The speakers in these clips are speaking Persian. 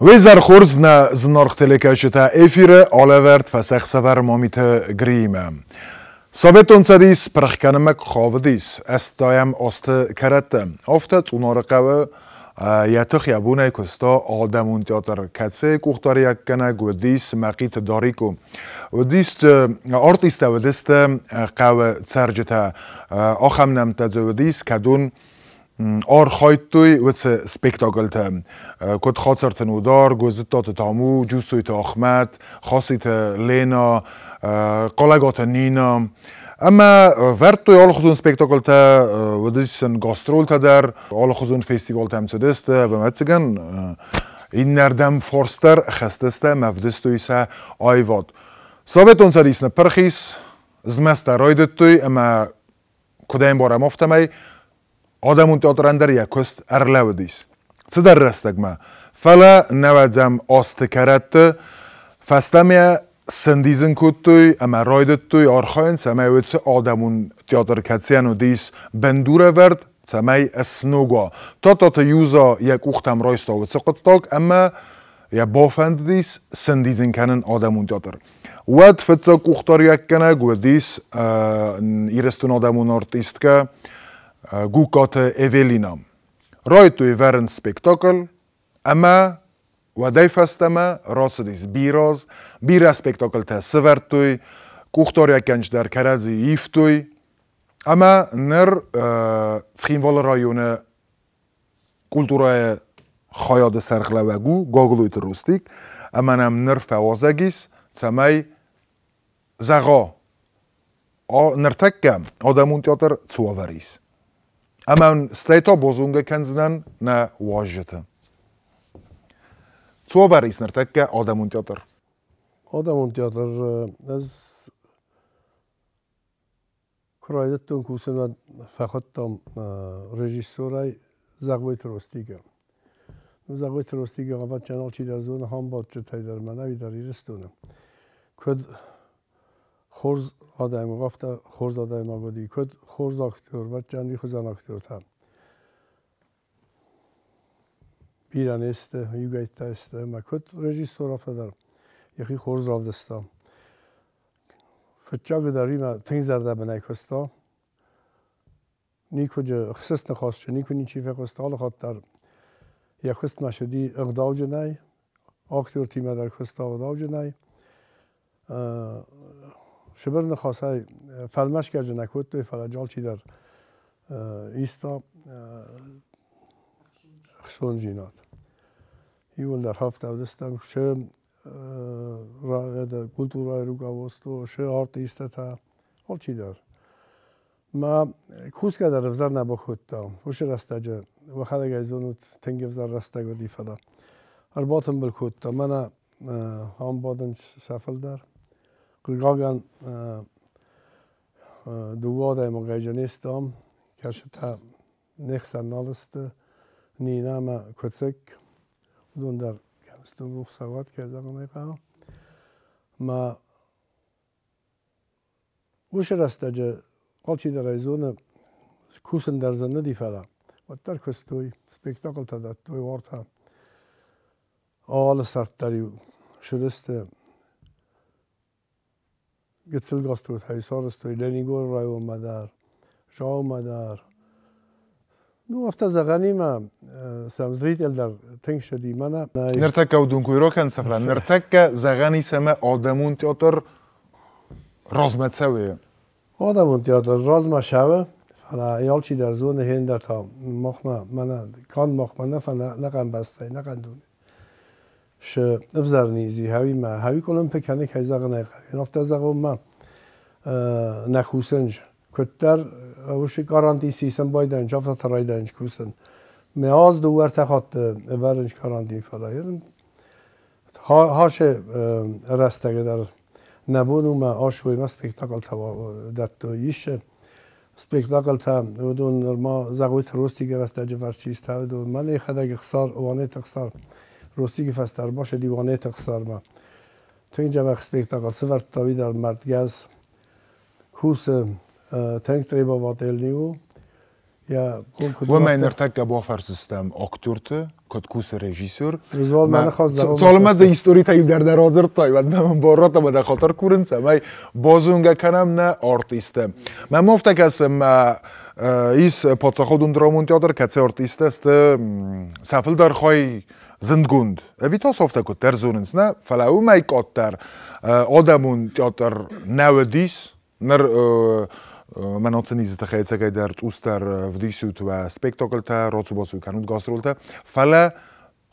Wizar Hurzna znorch telekashita efire Olevert Făsăhsăvăr Mamiты Griimă. Soveton sadis prachkanemek khavdis estayam oste karate. Ofta tsunarqawe yatıx yabune kusta Adămon teatr katse kuxtariyak kana godis maqit dariku. Odist artista wediste qawe tsarjeta axamnam tazodis kadun آرخایتوی وقت سپکتاکل تام کد خاطر تنودار گوزت تامو جوسوی تاخمت خاصیت لینا قلقات نینا اما ورد توی آل خزون سپکتاکل تا ودیسن گاسترول تا در آل خزون فستیوال تام سدست و متسگن این نردم فورستر خستست مفدستوی سه آیواد ساوتون سریسن پرخیس زمست رایدت توی اما کدایم بارم افتمی Adămon teatr اندر یکست ارلودیس. چه در رستگم؟ فلا نوازم آستکارت فستمی سندیزن کتوی اما رایدت توی آرخاین سمی وچه آدەمon teatr کتیانو دیس بندوره ورد سمی اسنوگا. تا یوزا یک اختم رایستا وچه قطاق اما یا بافند دیس سندیزن کنن آدەmon teatr. ود فتاق اختار یک کنه گودیس ایرستون آدەmon آرتیست که گوکات ایولینا. رای توی ورن سپکتاکل اما و دیفستما راست دیس بیراز سپکتاکل تا سوار توی کوختار یکنج در کرازی ایف توی اما نر تخیم رایون کلتورای خیاد سرخلوگو گاگلویت روستیک اما نم نر فوازگیس سمی زغا نرتکم آدەmon teatr تسواوریس. اما استیتا بزرگ کنزنن نه واجته. چه وریس نرتک آدەmon teatr؟ آدەmon teatr از کرایدتون کوسن و فقط تام رژیسورای زغویت روستیگه. زغویت روستیگه قبل چنال چی در زون هم باد چه تای در منوی در ایرستونه. کد خورز آدم گفته خورز آدم آگودی کد خورز اکتور و چندی خزان اکتور تام ایران است یوگیت است ما کد رژیسور افتادم یکی خورز آفدستم فتچاگ داری ما تنگ زرده بنای کستا نیکو جه خصوص نخواست نیکو نیچی فکست حال خاطر یک خست مشدی اقداو جنای اکتور تیم در کستا اقداو جنای شبر نخواست فلمش که جنکوت توی فلجال چی در ایستا خشون جینات یول در هفته دستم چه کلتورای رو گوستو چه آرتیست تا حال چی در ما کوس که در افزار نبا خود تا وش رسته جه و خدا گیزونت تنگ افزار رسته گدی فدا ارباطم بالخود تا من هم بادن سفل در قلقاقن دوواده مقایجانیستم که تا نخسن نالسته نینا ما کتسک دون در کنستون روح سواد که زمان نیقا ما وش رسته جه قلچی در ایزون کوسن در زنه دی فلا و در کستوی سپکتاکل تا در توی وارتا آل سرد داری شدسته گتسل گاستوت های سارستوی لنیگور رای اومدار جا اومدار نو افتا زغانی ما سمزریت ال در تنگ شدی منه نرتک و دونکوی رو کن سفره نرتک زغانی سمه آدەmon teatr رازمت سویه آدەmon teatr رازمت شوه فلا ایال چی در زون هندر تا مخمه منه کان مخمه نفنه نقن بسته نقن دونه ش افزار نیزی هاوی ما هاوی کلم پکنه که زغن ایقا این افتا زغم ما نخوسنج کتر وش گارانتی سیستم بایدنج افتا ترایدنج کوسن میاز دوار تخت ورنج گارانتی فلایر هاش رسته در نبودم ما آشوی ما سپکتاکل تا دتویش سپکتاکل تا ودون ما زغوی تروستی گرفته جورچیست تا ودون من خدای خسار وانه تخسار روستی که فستر باشه دیوانه تخسار ما تو اینجا وقت سپکتاکل سفر تاوی در مردگز کوس تنگ تریبا واتل نیو Ja, و من ارتک با سیستم اکتورت کد کوس رژیسور ویزوال من خواست سالم ده هیستوری تایید در حاضر تای و من بارات ما در خاطر کورنس من بازونگا کنم نه آرتیستم من مفته کسم ایس پادشاهون درامون تئاتر کسی آرتیست است سفل در خواهی زندگوند اویتا سافته کد در زوننس نه فلاو میکات در آدمون تئاتر نودیس نر من oceni te geitzekai der Oester vdisut و spektakelta rotsubasу kanut gastrolta fala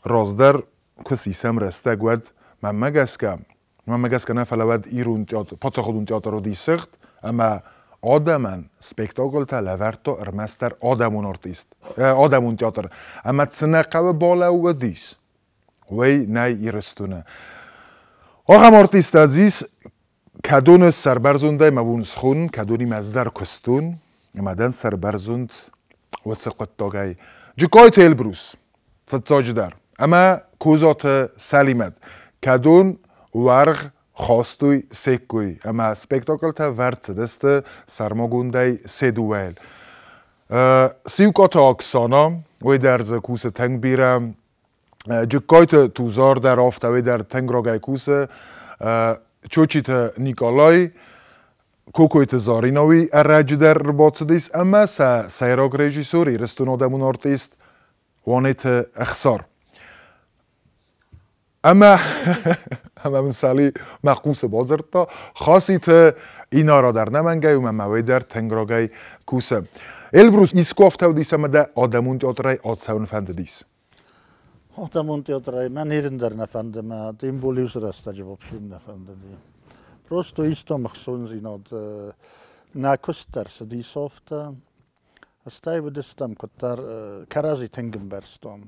rozder kusisem resta gwad mamagaska ne fala wad irun teater patsachodun teater ro disicht ama Adămon spektakelta leverto ermester Adămon artist Adămon teater ama tsnaqawe bala ودis وی نه irestune آقام artist aziz کدون سربرزونده مبونس خون کدونی مزدر کستون امدن سربرزوند و سقط داگای جکای تیل بروس فتاج در اما کوزات سلیمت کدون ورغ خواستوی سکوی اما سپکتاکل تا ورد دست سرماگونده سدویل سیوکات آکسانا وی درز کوس تنگ بیرم جکای توزار در آفته وی در تنگ راگای کوس چوچیت نیکالای کوکویت زاریناوی ارج در رباطدیس اما سیراگ رژیسوری رستون آدمون آرتیست وانیت اخسار اما من سالی مخصوص بازر تا خاصیت اینا را در نمنگی و موی در تنگراگی کوسه البروز ایسکو افتاو دیس اما ده آدمون تیاترای آدسون فنده دیس Adămon teatrai man herinder nefende ma dem bolius rasta opshim nefende di. Prosto isto machsonzi nad na koster se di softa. Astai vedestam kotar karazi tengemberstom.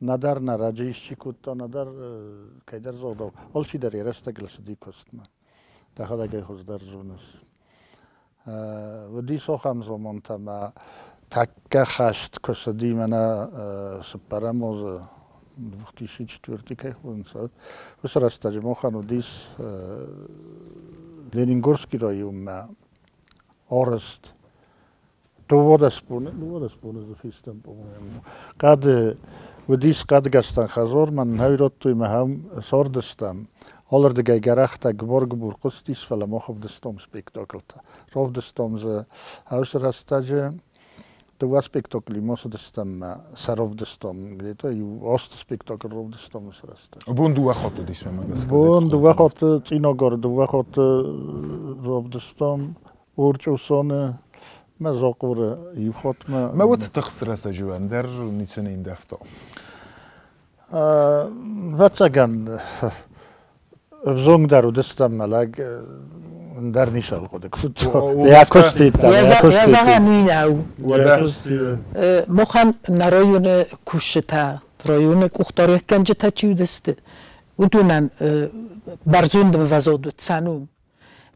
Nadar na rajishi kutta nadar kaider zodo. Olchi der resta gelse di kostma. Da hada ge hozdar zonas. Vedi socham zo montama takka khasht kosadi mana separamoz 2004 kayxunsa высрастаж мохану дис Лениногорский район Орест доводаспуне за фистем по-моему кад водис кад гастан хазор ман навироттуй махам сордестам аллerde гай гарахта гворгбур костис фала мохов дестом спектаклта ровдестом за ausrastage Това спектакли може да стам саров да стам, где-то и ост спектакл ров да стам сраста. Бунду ахото да сме мага сказать. Бунду ахото циногор, ду ахото ров да стам, урчусоне, ма зокура и вхот ма. Ма вот тахсраса жуандер ницене индефто. Вацаган взонгдару да стам малаг در نیشال خود یا کشتی یا زمانی او مخن نرایون کشته رایون کختاری کنج تچیو دسته و دونن برزوند وزادو تسنوم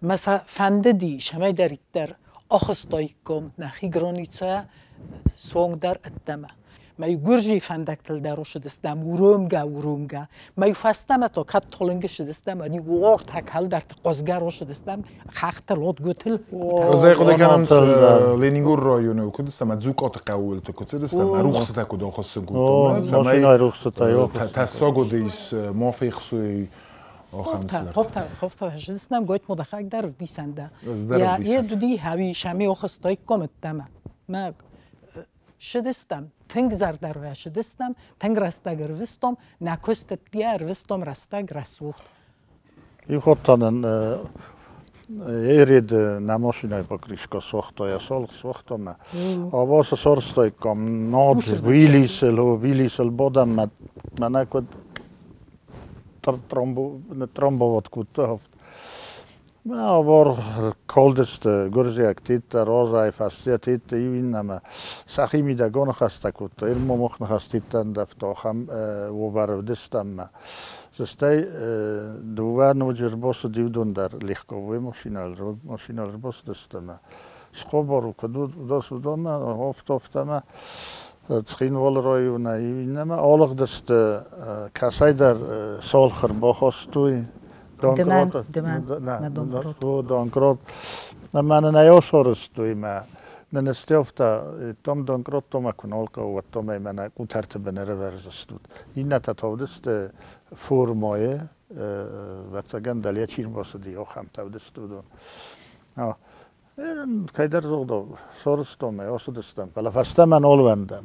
مثلا فنده دی شمای در آخستایی کم نخی گرانیچه سوانگ در اتمه مای گرجی فندکتل دروش دستم ورمگا مای فستم تا کات تولنگش دستم انی وقت هکل در قزگروش دستم خاخت لود گوتل زي قد كان لينينغور رايونه وكنت سما زوقات قاول تكنت دستم روخصتا كدا خصن كنت سما روخصتا يو تساقو ديس ما في خصوي خفت هجلسنم گویت مدخل در دیسنده یا یه دودی هوی شمی آخستای کمت دم ما شدستم تنگ زردر و شدستم تنگ رستگر وستم نکست دیار وستم رستگ رسوخت. این خودتان ایرید نماشینای پاکریشکا سوختا یا سوختم. آواز سرستای کم ناد ویلیسل بودم من نکود ترامبوات کود. من آوار کالدست گرزی اکتیت روزای فستیت ایوینم سخی میدگان خسته کود. علم مخن خستیتن دفتا خم و بردستم. زسته دوار نوجر باس دیودون در لیخکوی ماشینال باس دستم. سخوبارو کدود دست دادم افتم. تخین وال رای و نایوینم آلق دست کسای در سال خربا خواستوی. دانکرات. من نیاسارستوی ما Menestjofta tom don grottoma kun olkauvat tomei mennä kutartebene reversastut. Innata tavdeste formoje vatsagan dalia çirmosudi oxam tavdestudun. Ha. Kaydar zoldo sorustome osudestam. Pala fastaman olvendam.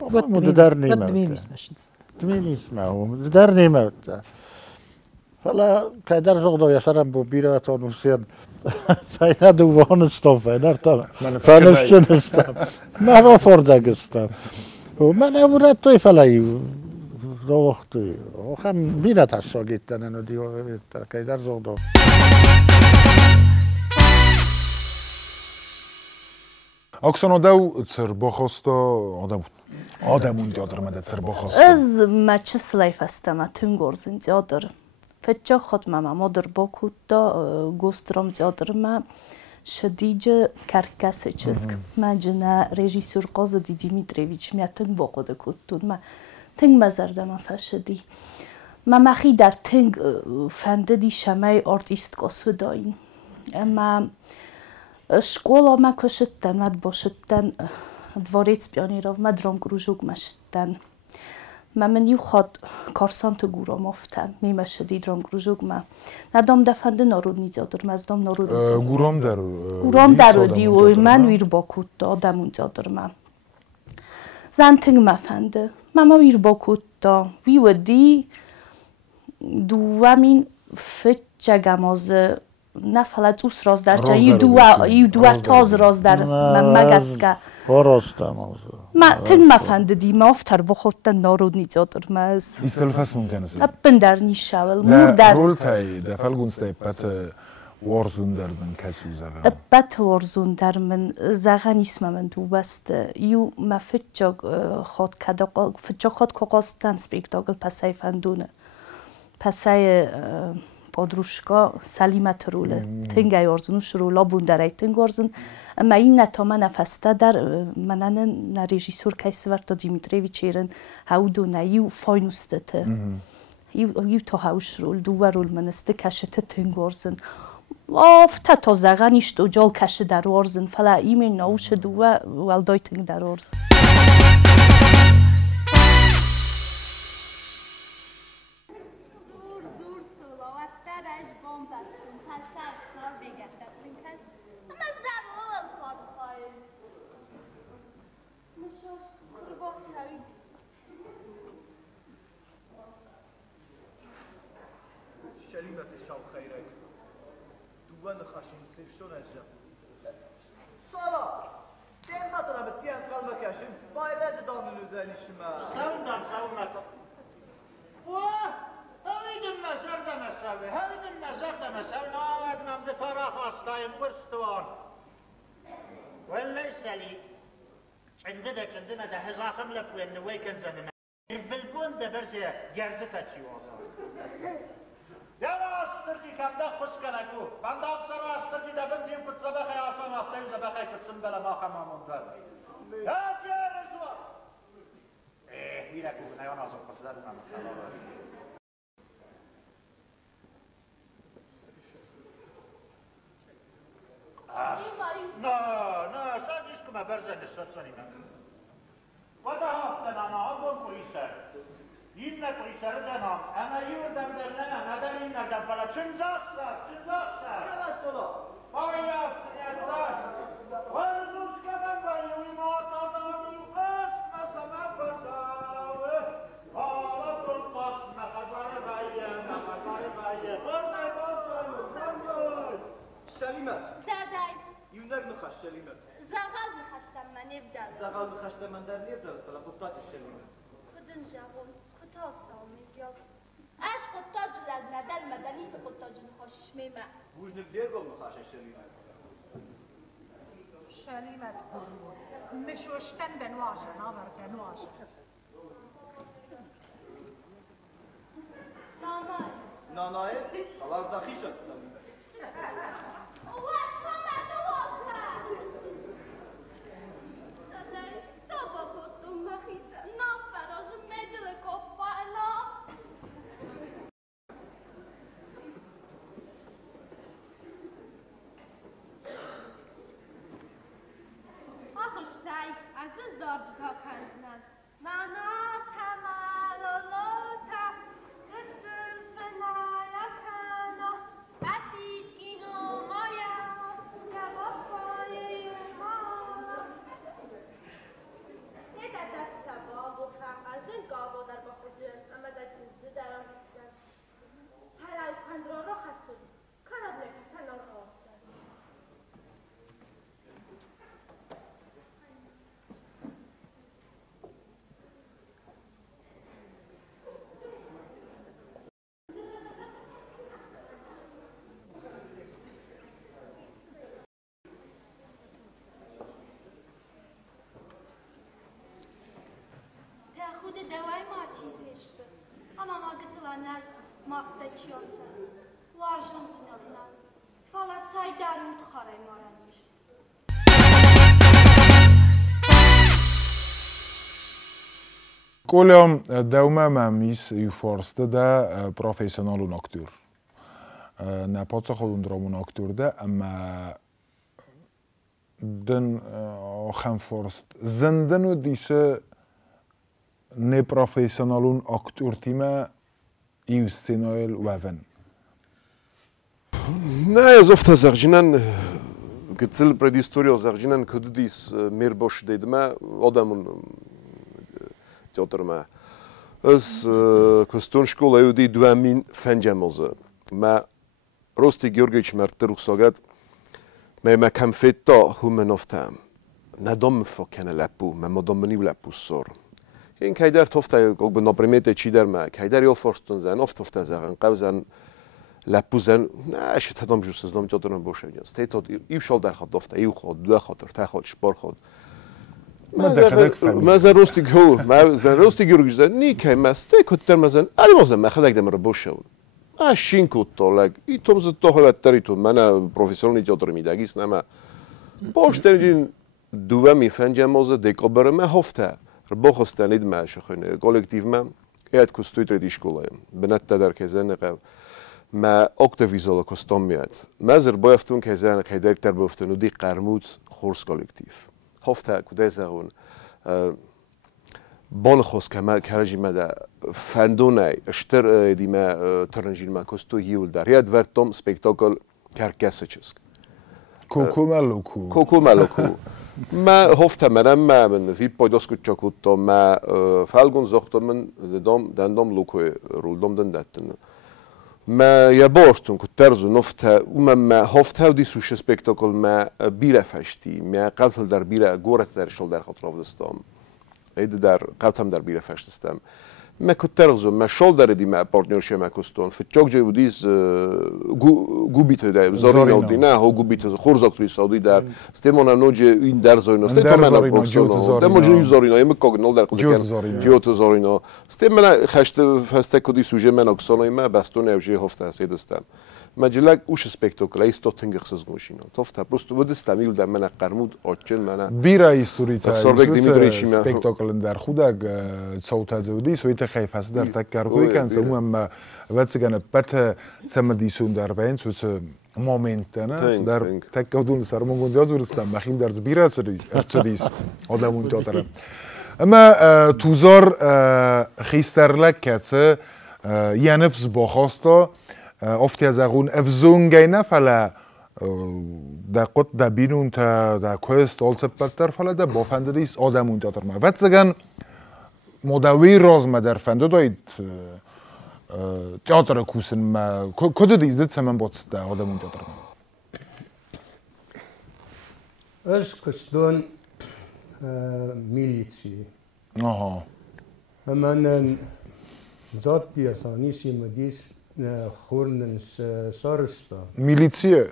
Bu dernime. Dmimisme. Dernime. Fala kaydar zoldo yasaram bu biraton usiyan. Fajna duvon stofa, narta. Fanışçın stam. Mara fordag stam. Men avurat toy falai. Rohtu. Oxam birat asso gitten o diyor kaydar zoldo. Aksan odav tsırboxosto odamın teatrmada tsırboxosto. Az maçı slayfastama tüngorsun teatr. Fetçak xotmama modr bokutta gostrom teatrma şadice karkası çısk. Macına rejisör Qazadi Dimitrievich miatın bokoda kuttun ma teng mazardama faşadi. Ma maxi dar teng fandedi şamay artist kosvedayin. Ama Школа ма кошеттен, мад бошеттен, дворец пионеров, мад ромгружук машеттен. Ма мен юхат карсант гурам офтен, ми машедид ромгружук ма. Надам дفنده народní театр, маздам народní театр. Гурам дару диу, мен вир бакутта, Адъмон театр ма. Зантинг ма фенده, мама вир бакутта, وی ودی دوامین فتچگمازه نفلت اوس راز در جایی یو دوار تاز راز در مگسکه Horostam olsa. ما تنگ مفند دی ما افتر بخوتن نارودنی teatr مز İstelfas mümkün ise. Appen der nişavel La mur der rol tay da falgunstay pat warzunderden kasuzava. Bat warzunder من زغن اسم من تو بست یو ما فتجاگ خود کداق فتجاگ خود کوقاستن سپیکتاگل پسای فندونه پسای پادروشکا سلیمت روله تنگای ارزنوش رولا بوندرای تنگ ارزن اما این نتامه نفسته در منن نریژیسور کیس ورتا دیمیتریویچ ایرن هاودو نیو فاینوسته ته یو تا هاوش رول دو رول منسته کشته تنگ ارزن آفتا تا زغنیشت و جال کشه در ارزن فلا ایمین ناوش دو والدای تنگ در ارزن عندنا ده هزاخم لك وين ويكن زننا البلبون ده برزي جرزتها شي وصل يا استرجي كم ده خش كنكو من ده اكثر استرجي ده بنتي كنت صباحي اصلا افتين صباحي كنت سنبلا ما خما منتظر يا جرزوا ايه ويلك ونيون اصلا قصدر ما شاء الله لا صديقكم برزن السرسني وده هفتن انا عبون كويسر يمنا كويسر دنام اما يوردم درلنا ندر این نگم فلا چنزاقسر نمستولا باقی هفتن یاددار ورزوز کمن بایوی ماتانانی قسم سمن بساوه حالا کن قسم خزار بایه برده باسوی سلیمت دادای یونگ نخش سلیمت زغال میخشتم من نبدال زغال بخشته من در نبدال فلا خطات سلیمت خودن جاغون خطاس دامید یا اش خطاج لگ ندل مدنی سو خطاج نخاشش میمه وجنب دیگم نخش سلیمت سلیمت مشوشتن بنواشه نامر بنواشه نانای نانای خلاص دخی شد سلیمت زارج تا کندنن نانا تمالولو تا کسل فنایا کنا بسی اینو مایا جواب پای ما یه دست سباب و خمازن گابا در با خودن اما در چیزی در آن بیستن هر او کندرا را خستن کارد نکسن آن آفتن خود دوای ما چیز نشته اما ما گتلانل ماسته چیوسته وارجون سنوبنا فالا سای درون تخاره مارنش Колем деуме мамис юфорсте да профессионалун актер. Не подсаходун драмун актерде, ама den خمفورست زندن و دیسه neprofessionalun aktortime i scenojel uaven. Ne, zofta zarjinan gıtsıl predistoriyo zarjinan kududis mirboş dedime adamın teatrma. Az kostun şkola yudi duamin fencemazı. Ma rosti Georgievich mertru sagat ما كم فتا هم نفتم ندام فکنه لپو ما دامنی لپو سر این کایدر تفته به نپرمیت چی در ما کایدر یا فرستون زن افت زن قوزن لپو زن نه اشت هدام جوس زنم جادرم باشه جنس تیتاد ایوشال در خود دفته ایو خود دو خاطر تا خود شپار خود ما زن راستی گو ما زن راستی گیرگیز نی که مسته کتر مزن علی مازن ما خداک دم رو باشه شین کوتالگ ای تومز توهات تریتون من پروفسیونالی تئاتر میدگیس نما باشترین دومی فنجماز دکابر ما هفته رباخستانید ما شخونه کالکتیو ما ایت کستوی تردی شکلایم بنات تدار کزن نقاب ما اکتویزال کستام میاد ما زر بافتون کزن کهدر تر بافتون و دی قرمود خورس کالکتیو هفته کدای زغون بان خوست که ما کرجی مده فندونه اشتر دیمه ترنجیل ما کستو هیول در یاد ورتم سپیکتاکل کرکسه چسک کوکو ملوکو کوکو ملوکو ما هفته من من فی پایداس کچا کتا ما فالگون زخت من دندام لوکوی رولدام دندتن ما یه بارتون که ترزو نفته ما هفته و دی سوش سپیکتاکل ما بیره فشتی ما قبل در بیره گورت در شل در خاطر آفدستام ایده در قبل در بیره فشتستم ما کترزو ما شال در دی ما پارتنرشی ما کستون فتچاک جای بودیز گوبیت ده زارین آدی نه ها گوبیت خورز اکتوری سعودی در استمون نوجه این در زارین است تا من اکسون در موجود زارین ام کاغنال در کدکن جیوت زارین است من خشت فست کدی سوژه من اکسون ما بستون اوجه هفته سید استم مجلک اوش سپیکتاکل ایست تنگ خصوص گوشینو تفته پروست بود استمیل در من قرمود آچن من بیرا هیستوریتا سپیکتاکل در خودک صوت زودی سویت خیف است در تکراری کنس اما وقتی بات سمدیسون در بین سوت مومنت نه در تکودون سرمون گندیات ورستم مخیم در بیرا سریس آدمون تئاتر اما توزار خیسترلک کسه یانفز باخاستا افتی از اون افزونگی نفله دقت دبینون تا دکوست آل سپتر فله ده بافندریس آدمون تئاتر ما وقتی مدوی راز مدر فنده داید تئاتر کوسن ما کد دیزده سمن باتست ده آدمون تئاتر ما از کستون میلیسی آها من زاد بیاتانی سیمدیس خورن سارستا میلیسیه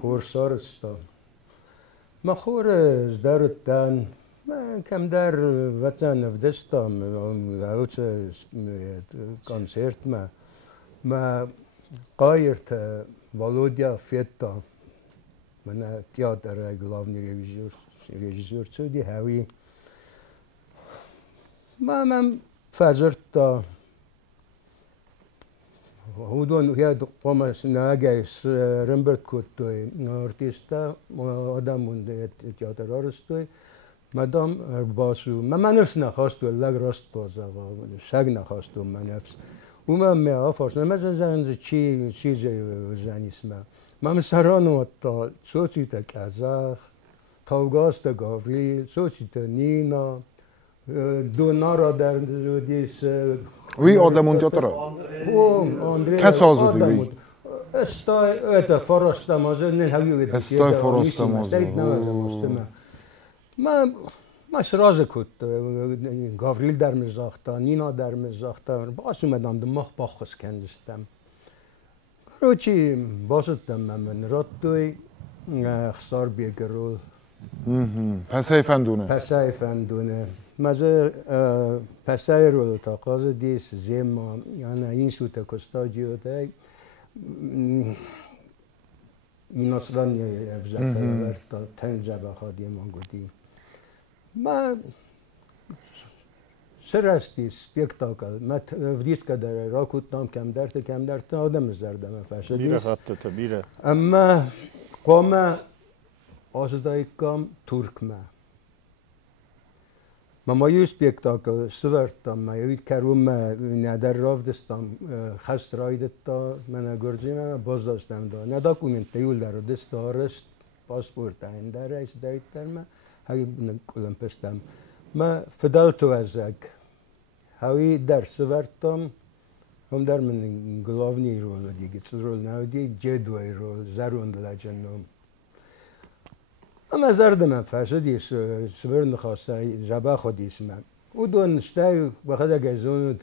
خور سارستا ما خور از درتن ما کم در وطن افدستم اوت کنسرت ما قایرت والودیا فیتا من تئاتر главный режиссер سودی هاوی من فجرت هودون هیا قومش ناگهش رمبرت کتوی ارتیستا آدمون تئاتر آرستوی مدام باسو من نفس نخواست لگ راست بازه شگ نخواست من نفس و من می‌ها فاش مثلا زن چی زنیست من سرانو تا صوتی تا کازاخ تاوگاست گاوریل صوتی تا نینا دو نارا در دیس وی آدمون تئاتر که سازه دیگه استای فرستامازه نه هیوید استای فرستامازه ما شراز کت گاوریل در مزاختا نینا در مزاختا باز اومدم دماغ باخس کندستم روچی باستم من راتوی خسار بیگرول پسای فندونه پسای فندونه مزه پسای رول تاقاز دیس زیما یعنی این سوت کستا جیوته نصرانی افزاده ورتا تن جبه خادی ما گودی ما سرستی سپیکتاکل ما ودیست که در را کتنام کم درت آدم زردم فشدیست بیره اما قوم آزدایکم ترکمه ما یه سپیکتاکل سوورتم ما یه کروم ندر راف دستم خست رایدت تا من گرزیم باز داشتم دا نداکومنت یول در دست دارست پاسپورت این در ایست دایت در ما هایی کلم پستم ما فدال تو ازک هایی در سوورتم هم در من گلاونی رول دیگه چه رول نودی جدوی رول زرون لجنم اما زرد من فشدیس سوور نخواسته جبه خودیس من او دونسته بخدا گزون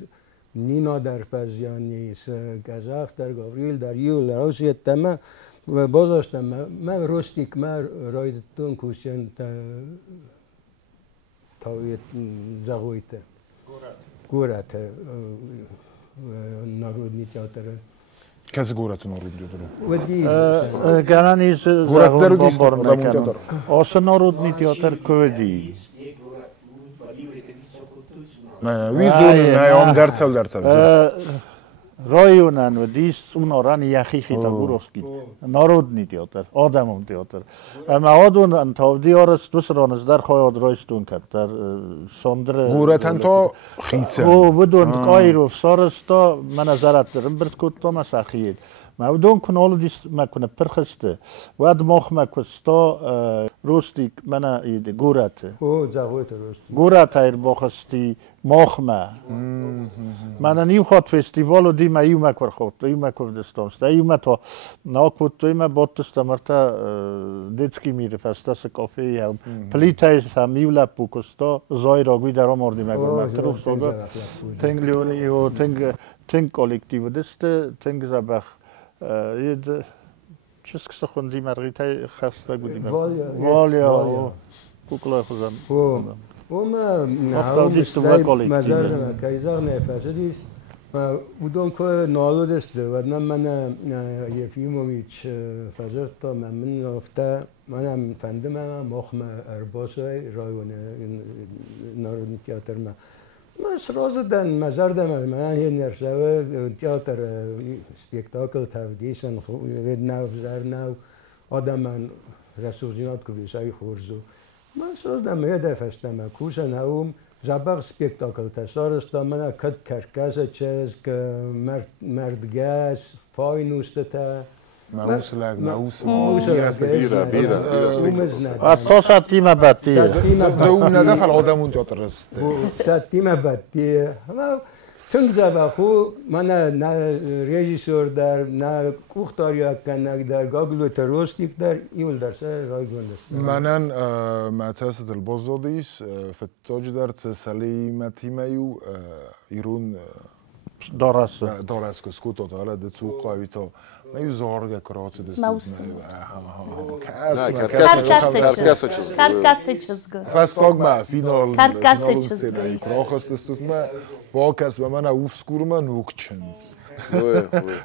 نینا در پزیانیس گزاخ در گاوریل در یول در اوسیت تمه و بازاشتم من روستیک من رایدتون کوشن تاویت زغویته گورت نارودنی تئاتر کسی گورت نارودنی تئاتر ودی گرانیز زغون بامبار نکنم آسا نارودنی تئاتر کودی نه ویزون نه آن درصل رایونن و دیست اون آران یخی خیتا گروسکی نارودنی تئاتر آدمون تئاتر اما آدون انتاودی آرست دوست رانزدر خواهد رایستون کد در ساندر گورتن تا خیتسن او بدون قایرو سارستا من ازارت درم برد کتا ما ساخید ما بدون کنالو دیست ما کنه پرخسته واد مخ ما کستا روستیک من اید گورت او زغویت روستی گورت ایر باخستی مخ ما من نیو خود فستیوالو دی ما ایو ما کور خود ایو ما کور دستامست ایو ما تا ناکوت توی ما باتست مرتا دیتسکی میره فستاس کافه هم پلیتایز هم ایو لپو کستا زای راگوی در آماردی ما کور مرتروخ ساگا تنگ لیونی و تنگ کالکتیو دست تنگ زبخ ید چیز که سخوندی مرغیتای خسته بودیم والیا کوکلای خوزم و ما نهاو مثلی مزار کایزار نفسه دیست بودم که نالو دسته و من یه فیلمویچ فجرتا من رفته منم فندم مخم ارباسای رایون نارودنی تئاتر من سرازدن مزاردم من یه نرسه تئاتر سپیکتاکل تودیسن ود نو زر نو آدمان رسوزینات کویسای خورزو من سرازدم یه دفستم کوشن هاوم زباق سپیکتاکل تسارستا من کد کرکاز چیز که مردگاز فاینوسته تا معوس لگ معوس تا ساتیمه بدیه دو ندفع آدمون تئاتر رست ساتیمه بدیه تنگ زباخو من نه رژیسور در نه کوختاریا کنگ در گاگلو تروستیک در یول درسه رای گوندست منن متأسس البازادیس فتاج در سلیمتی میو ایرون دارست که سکوت داره دتو قایتا میو زارگ کرات دست Karkasy çizgi. Fastogma final Karkasy çizgi. Krochas destutma باکس و من اوفسکورما نوکچنز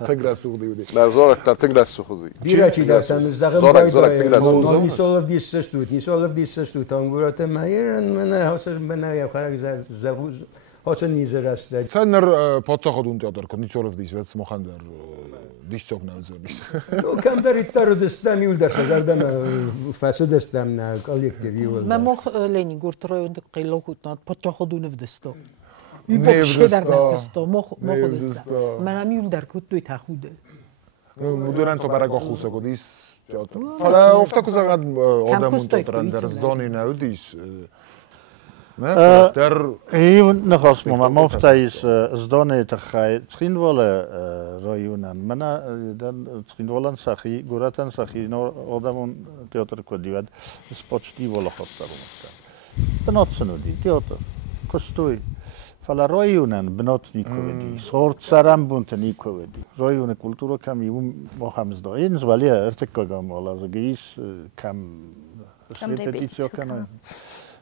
تگرس سوخته بودی در زارک در تگرس سوخته بیرچی دستم زارک تگرس سوخته نیسال دیستش تانگورات مایر من حاصل من یا خارج زبوز حاصل نیزه راست سنر پاتشاه خودون تئاتر کنی چولف دیس وقت مخندر Diszok nauzolis. Kem berittaro destem jul derse zardem fase destem na kollektiv jul. ما مخ لینی گرت روی اند قیلا کتنات پچه خودو نفدستا وابشه در نفدستا مخ دستا من یول در کت دوی تخوده Mudurən to bərə qaxusa qodis teatr. Fala ofta kuzagad odamın teatrın dərzdoni nəudis. Teatr Even nogals maar moftais zdone te gai tschinwolle rajonen. Mena dan tschinwollen sachi guratan sachi no odamon teatr kodivad spočti vola hotarumta. Benotsenudi teatr kostoi. Fala rajonen benot nikovedi. Sort saram bunte nikovedi. Rajone kulturo kam jum mohamzda. Eens valia ertekagam ala zagis kam repeticio kana.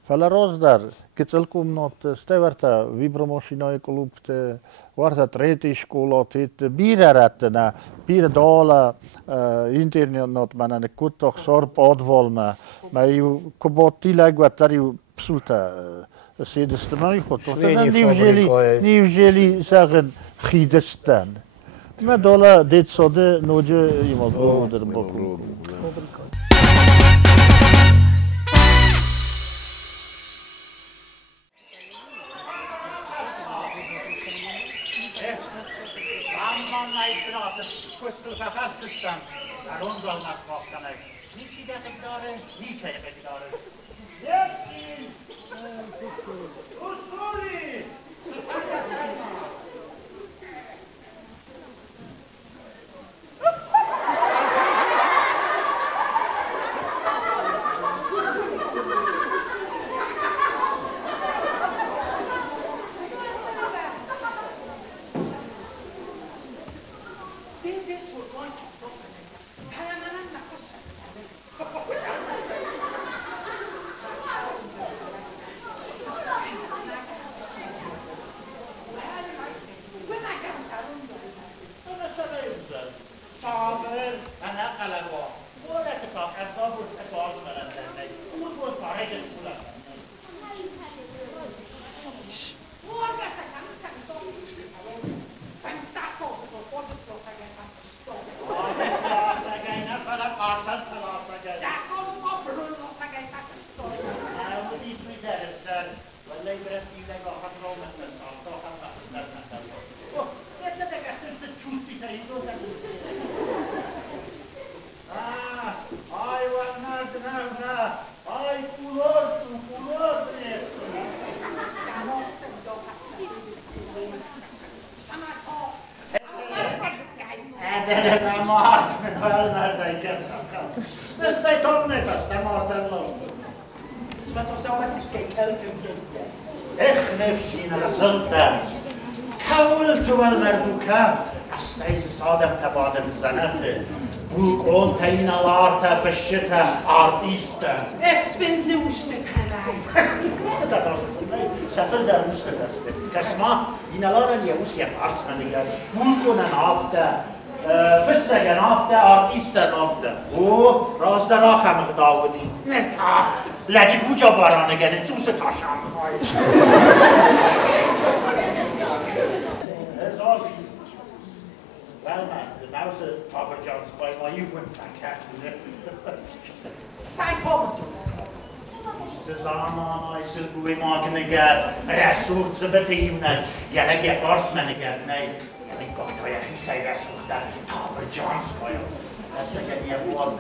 Fala rozdar, kecelkum not stevarta vibromošinoj klubte, varta treti školotit, biraratena, biradala, internot manane kutoh sorp odvolma, ma ju koboti legvatari psulta sedestemaj hoto. Ni vželi sagen Gidestan. Ma dola dit sode nođe imao govoder boku. Questo fa fast stand, a rondo al nascosta lei. Nici da dare, nici da dare. Yes! Usuli! Artista. Ich bin so Stückerei. Safel der Muster das. Das ma in alora nie us ja fast man ja. Bulkonen after Fësëgen after artisten after. O, rast der acham gedawdi. Net ha. Laat je goed op aan again en soos het asham. Wel man, nou se Papa John's by my you went back at. Zijn komend. Sezana, I said, we maken again. Resort ze betekenen. Ja, dat je vast men again. Nee, ik kan toch je zei resort dat Papa John's by. Dat zeg je niet gewoon.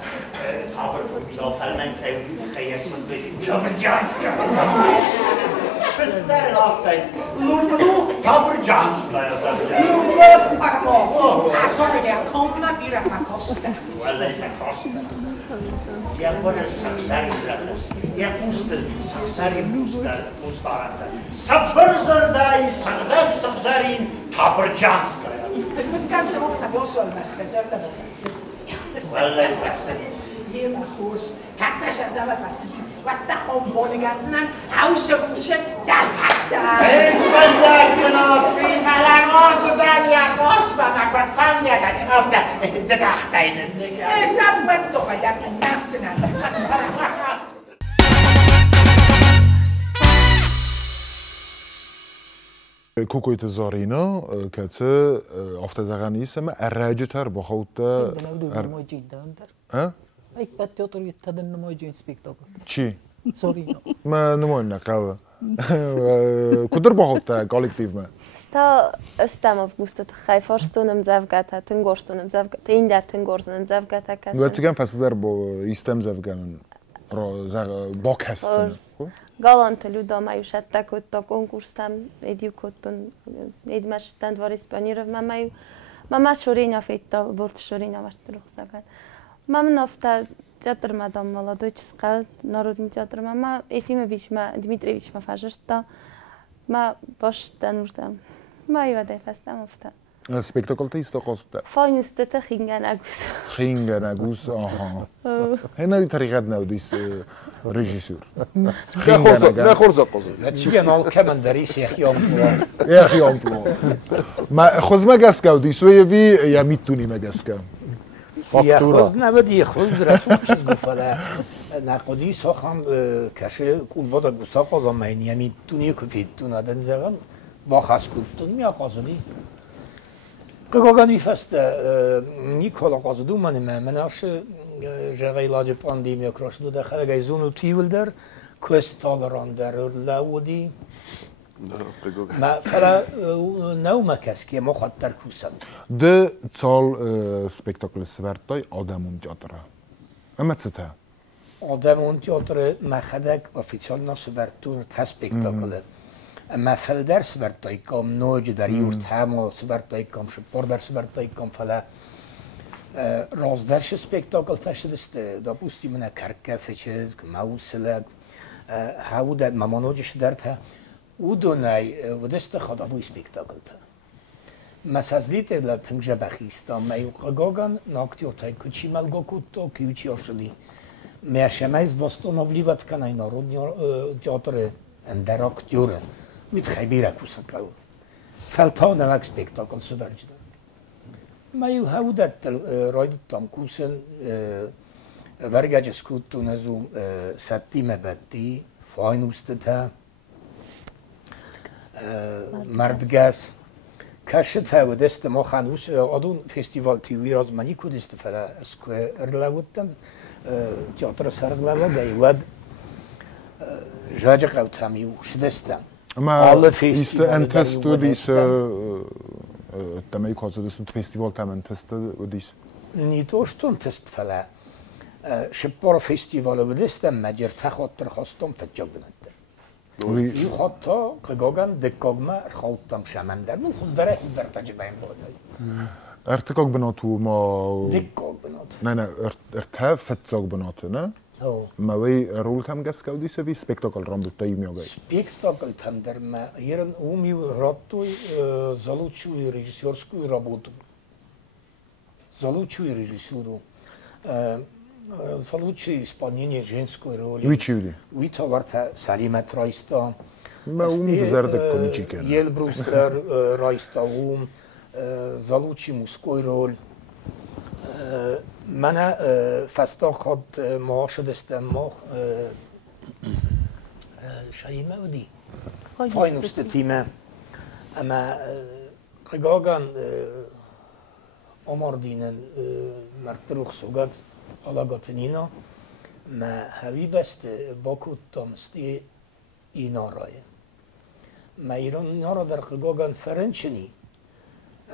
Papa komt zo veel men krijgt met Papa John's. Verstaan altijd. Loop, Papa John's by. Loop, Papa. Hij zorgt er komt maar weer aan kosten. Wel, is kosten. Ja, worden saksari brakos. Ja, pustel, saksari mustarata. Sabrzerdai, sagdak sabzarin, taperjanskaya. Het kan ze ook dat los wel gezegd hebben. Wel, excellenties. Hier maar goed. Kijk naar je daar vast. Wat daar om woning aan zijn, hou ze goed, daar vast. Ik ben daar genoeg. Lang als je daar niet aan vast, maar wat van je dan? Of de dagtijden. Is dat met toch dat een naamsen aan? کوکویت زارینا که آفت زغانی اسم راجتر بخوت ایک بات تئاتر یتدن نمایجین سپیکتاکل چی؟ زارینا ما نماین نقاوه کدر بخوت کالکتیو ما استم августата хайфорстунам завгата тенгорстунам завгата индер тенгорстунам завгата кас وقتی فصل با ایستم زفگانن را باک هستن Galant ľudom majú však takúto konkurs tam, edukotun, edmaštan dvor Ispanírov, mama šuriňa fejto, burt šuriňa máš troch zagat. Mam nofta театр мадам молодой чиска, народный театр, мама Ефимович, ма Дмитриевич, ма фажышта, ма баштан урдам, ма ивадай фастам офта. Спектаклта исто қосты. Файнустата хинген агус. Хинген агус, аха. Хена тарихат наудис رژیسور نه خورزا قضیه چیه نال کمن دریس یخیام پلو ما خوز ما گس کاو دیسوی وی یا میتونی ما گس کاو فاکتورا خوز نبودی خوز رسول چیز گفته نقدی ساخم کشه کول بادا گوسا قضا مینی یا میتونی کفیتون آدن زغن با خاص کفتون میا قضایی قاگانی فست نیکالا قضدو مناش جغیلاد پاندیمی کراشدو در خلق زونو تیول در کوستالران در لاودی ما فلا نوم کس که مخاطر کوسن ده سال سپکتاکل سورتای آدمون تئاتر اما چته آدمون تئاتر مخدک افیشال نا سورتون تا سپکتاکل اما فل در سورتای کام نوج در یورت هم سورتای کام شپور در سورتای کام فلا راز سپکتاکل تشدست داپوستی منه کرکس چیز موسلک هاودت مامانوجش درته او دونای ودست خداوی سپکتاکل تا مسازلیت لاتنجا بخیستا میو قاگان ناکتیو تای کچی ملگو کتو کیوچی آشلی میشمایز وستون ولیوت کنای نارودنی تئاتر اندراک دیوره وید خیبیره کوسن کاو فلتا نمک سپکتاکل سوبرج مایو هاودت رایدتام کوسن ورگاجس کوتو نزوم ستیمه بدی فاینوسته مردگاس کشت ها و دست ما خانوش آدون فستیوال تیوی راز منی کدست فلا اسکو ارلاوتن تئاتر سرگلاوا گیود جاج قوتامیو شدستم اما ایست انتستو دیس تمایی کازده سود فستیوال تام انتست و دیس نیتوشتون تست فلا شپار فستیوال و دستم مجر تخاطر خواستم فجاب بنده یو خاطا قاگان دکاگما خالتم شمندر من خود داره خود در تجربه این بودای ارتکاگ بناتو ما دکاگ بنات نه ارتها فتزاگ بناتو نه ما وی رول تام گس کودی سوی سپکتاکل رام بتایی میاگای سپکتاکل تام در ما یرن اومی راتوی زالوچوی رژیسورسکوی رابوتو زالوچوی رژیسورو Залучи исполнение женской роли. Вичуди. Вита варта Салимат Райста. Ма зардак комичикен. Елбрустер Райста залучи мужской роль. Мана фаста ход мааш дестам мах шайма ودی. فاینوست تیمه. اما قاگان آماردینن مرتروخ سوگات علاقاتنینا ما هوی بست باکوتام ستی اینا رایه ما ایران اینا را در قاگان فرنچنی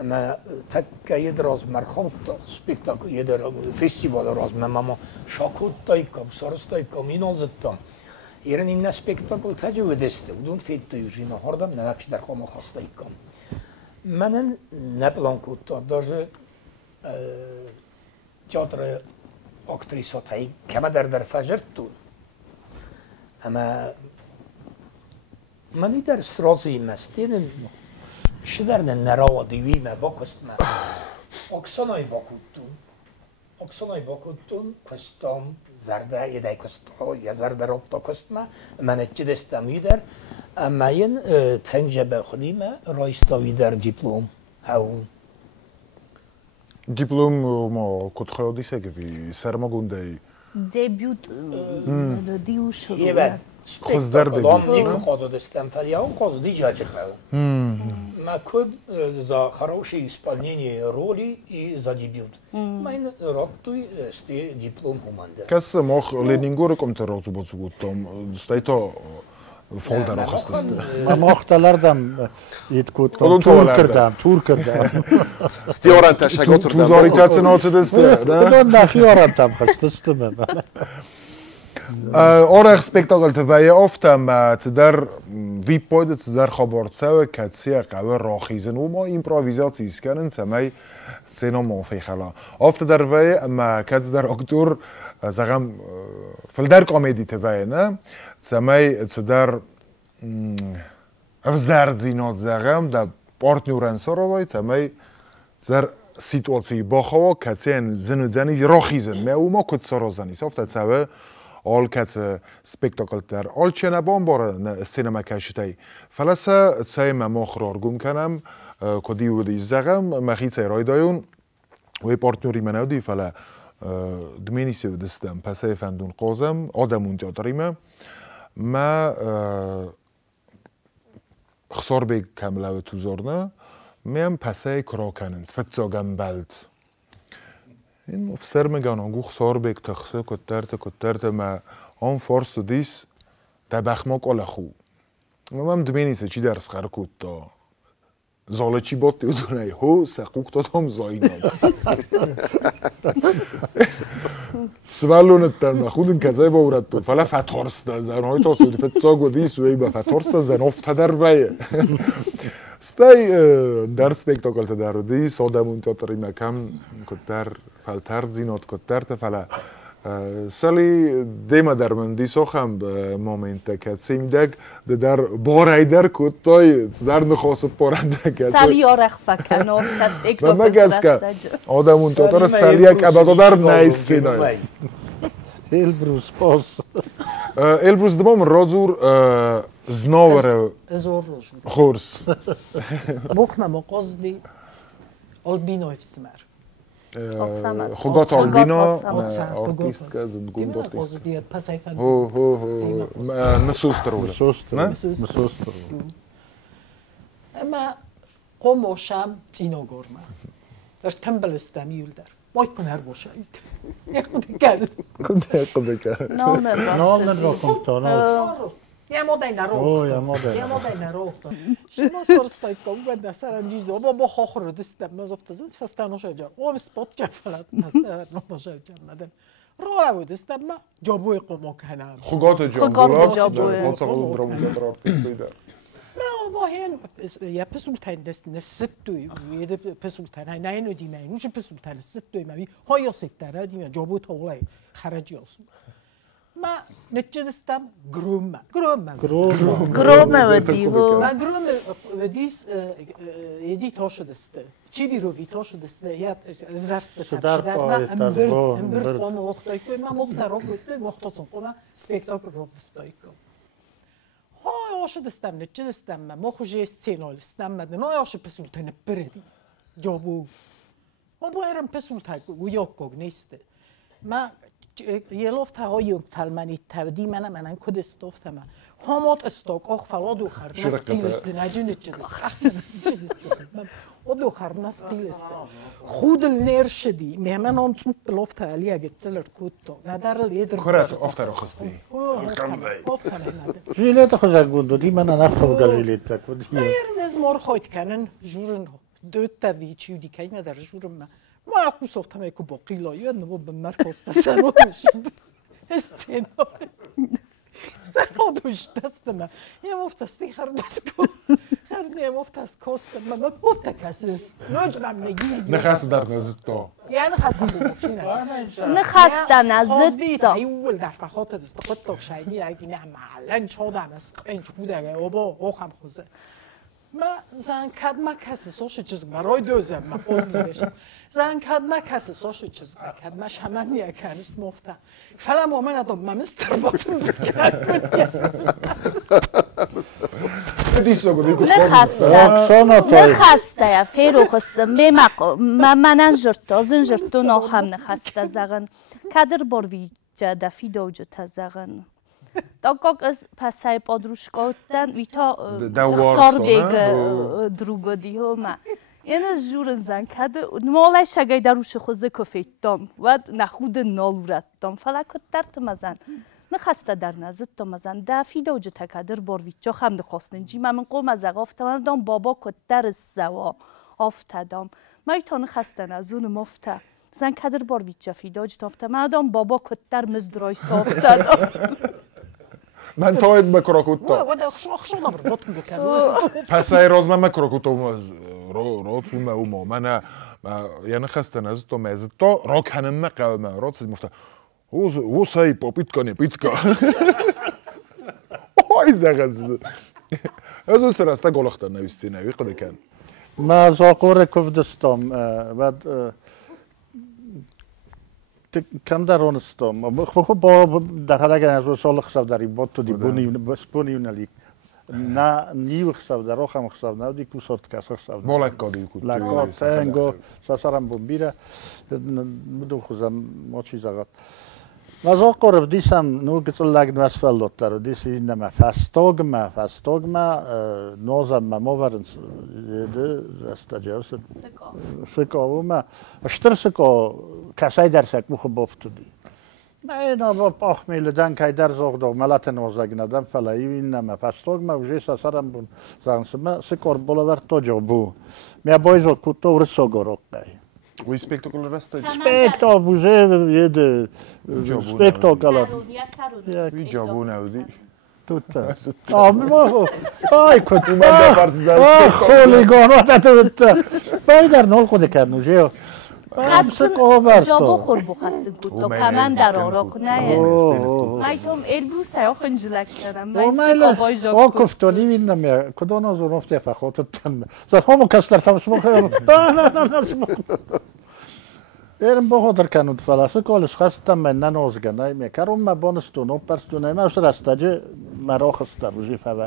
اما تک یه راز مرخوت سپکتاکل یه در فستیوال راز ما شاکوت تایکام سارس تایکام اینا زدتام ایران این سپکتاکل تجربه دسته ودون فیت تایوژینا هردم نوکش در خواهم خواست تایکام من نپلان کوتا داشه تئاتر اکتریسات هایی کم در فجر تو اما منی در سرازی مستین شدر نرا دیوی ما باکست ما اکسانای باکوتون کستام زرده یه دای کستا یا زرده رابطا کست ما من چه دستم در اما این تنجبه خودی ما رایستاوی در دیپلوم هاون دیپلم ما کد خیلی سگی سرماگونده دبیوت دیوش یه بعد خوز درد دیپلم نیکو قاضی دستم فریاد قاضی جاج خواهم ما كود за хорошее исполнение роли и за дебют. Mein Rottui ste диплом humande. Kas moch Leningore komt er ook op zo'n tom. Staat al vol daar nog eens. ما مختلردم یت کود Odun تور کردم Stioran teşekkür ederim. Tuzoritet nasıl deste? بدون نخیارتم خستستم Orach spektakel te wij oftem te der wie poidet te der gebortsewe katsia qawe rochizen o ma improvisaties kennen te mij سینما فیخلا افت در وی اما کس در اکتور زغم فل در کمدی توی نه سمی در افزار زینات زغم در پارتنران سراوی سمی در سیتواتسی باخوا کسین زنی راخیزن می او ما کد سرازنی افت سوی آل کس سپکتاکل در آل چنه بام باره سینما کشتی فلسه سیم مخرار گم کنم کدی ودی زغم مخیت رای دایون و پارتنری منودی فلا دمینیسی ودستم پسای فندون قازم آدمون تیاتریمه ما خسار به کاملا و توزارنه میم پسای کراکنند فتزاگم بلد این افسر میگن آنگو خسار به تخصه کترت ما آن فارس تو دیس دبخماک آل خو میم دمینیسی چی درس خر کود تا زالچی بات دیودونه هو سقوق دادم زاینام سوالونت تن خودن کزای باورد تو فلا فتارستن زنهای تا سودی فتزاگ و دیس وی با فتارستن زن افتادر ویه ستی در سپکتاکل تدر دی سادمون تیاتری مکم کتر فلتر زینات کتر تفلا سالی دیما در من دی سوخم مومنت که سیمدگ در بارای در کتای در نخواست پارنده که سالی آرخ فکن آفت و مگز که آدمون تیاتر سالی یک ابدا در نیستی نای البروز پاس البروز دمام رازور زناور خورس بخمه مقاصدی آلبینو افسمر خودت آلبینا آرتیست که زندگون دارتیست نسوست رو مسوست رو اما قوموشم تینو گرمه در تنبلستم یول در باید کنر باشه یکم دکرد نام را کنتانا یه مادای نروخت شما سرستایی که او بند سر انجیزه با خاخر دستم مزفت زن فستانو شجر او سپات جفلت نستر نماشه جمدن راه بود دستم ما جابوی قومو کنم خوگات جابوی ما با هن یا پسولتن دست نفست دوی یه پسولتن های نه دیمه نوش پسولتن ست دوی مبی های سکتره دیمه جابو تولای خرجی آسو ما نتیجه دستم گرومه ودی و ما گروم ودیس یدی تاش دسته چی بیرو وی تاش دسته یا زرست تفشیدر ما امبرد قوم وقتایی که ما مختارا کنیم مختارم قوم سپکتاکل رو دستایی کنم های آش دستم نتیجه دستم ما خوشی سینال دستم مدن های آش پسولتن بردی جابو ما باید پسولتن و یاکوگ نیسته ما یه لفت هایی فلمانی تودی منم کد استفت ما همات استاک آخ فلادو خرد نس قیلست نجنه چیست و دو خرد نس قیلست خود النر شدی مهمن آن تو لفت هایی اگه تلر کد تا ندار لیدر خورت آفتر خستی آفتر نده جیلت خوشک گوندو دی من نفتم گل جیلت کدی نزمار خواهد کنن جورن دو تاوی چیو دی که در جورن ما اقو صفتم اکو با قیلایی نمو به مرکز سنو داشت سنو داشت دستم یه مفتستی خردست کن خرد یه مفتست کستم من مفت کسی نجرم نگیر نخست در نزد تا یه نخستم بموشین از نخستن از زد تا ایول در فخات دست خود تا شایدی اگه نه معلن چادم از اینج بوده اوبا اوخم خوزه ما زن کدما کسی سوش چیز برای دوزم ما پوزلی بشم زن کدما کسی سوش چیز کدما شمن نیا کنیس مفته فلا مومن ادم ما مستر باتم نخسته یا فیرو خستم بیمق منن جرتا زن جرتو ناخم نخسته زغن کدر باروی جدفی دوجه تزغن Tak jak pasaj podróżkoten, wita Dauar sorbieg stone, drugodi homa. Yine jurun zan kadı. Malay şagay daruş خوزه کفیتم و نخود نالورتم فلکت درت مزن نخسته در نزد مزن دفی دوجه تکدر بارویچا هم دخواستن جی من قوم از افتادم دام بابا کت در سوا افتادم من تا نخسته نزون مفته زن کدر بارویچا فی دوجه تافته من دام بابا کت در مزدرای سافتادم من تاید مکراکوتا پس ای راز من مکراکوتا راتون اوما من یعنی خسته نزد تو مزد تا را کنم مقاومه رات مفته او سای پاپیت کنه پیتکا آی زغل از اون سر استا گلختن نویستی نوی قده کن ما زاقور کفدستم بعد کم درونستم خب با داخل اگر از سال خساب داری با تو دی بونی نلی نه نیو خساب در آخر خساب نه دی کوسات کاس خساب مالک کادی کود لکات تنگو ساسرم بومبیره بدو خوزم ما چیز آقا واسه قرب دیسم نو کتل لگن واسفال دوتر دیسی نم فستاگم نازم ما ورن ده استجابس سکا ما اشتر سکا کسای درسک مخ بافتدی نه با پاخمیل دن که در زاغ دو ملت نازگ ندم فلایی این نم فستاگم وجه ساسرم بون زنسم سکار بالا ور تا جابو می بایز کوتا ور ساگاراقی وی spektakular rasta. Spektakular. وی جابون اودی. Tutta. Ja, men aj kod. Huligana tutta. Bajdar nol kod کرنو جیو. جابو خور بخواست گوتو کمن در آراک نه مایتم البو سیا خنجلک کردم مای او کفتانی وینم کدوم از اون افته فخوت تم زد همو کستر تام سمو خیام نه سمو Eram bohoдар kanut falasa kolis khastam men nanozganay me karum ma bonustun operstunay ma srastaje marokhstar uji fava.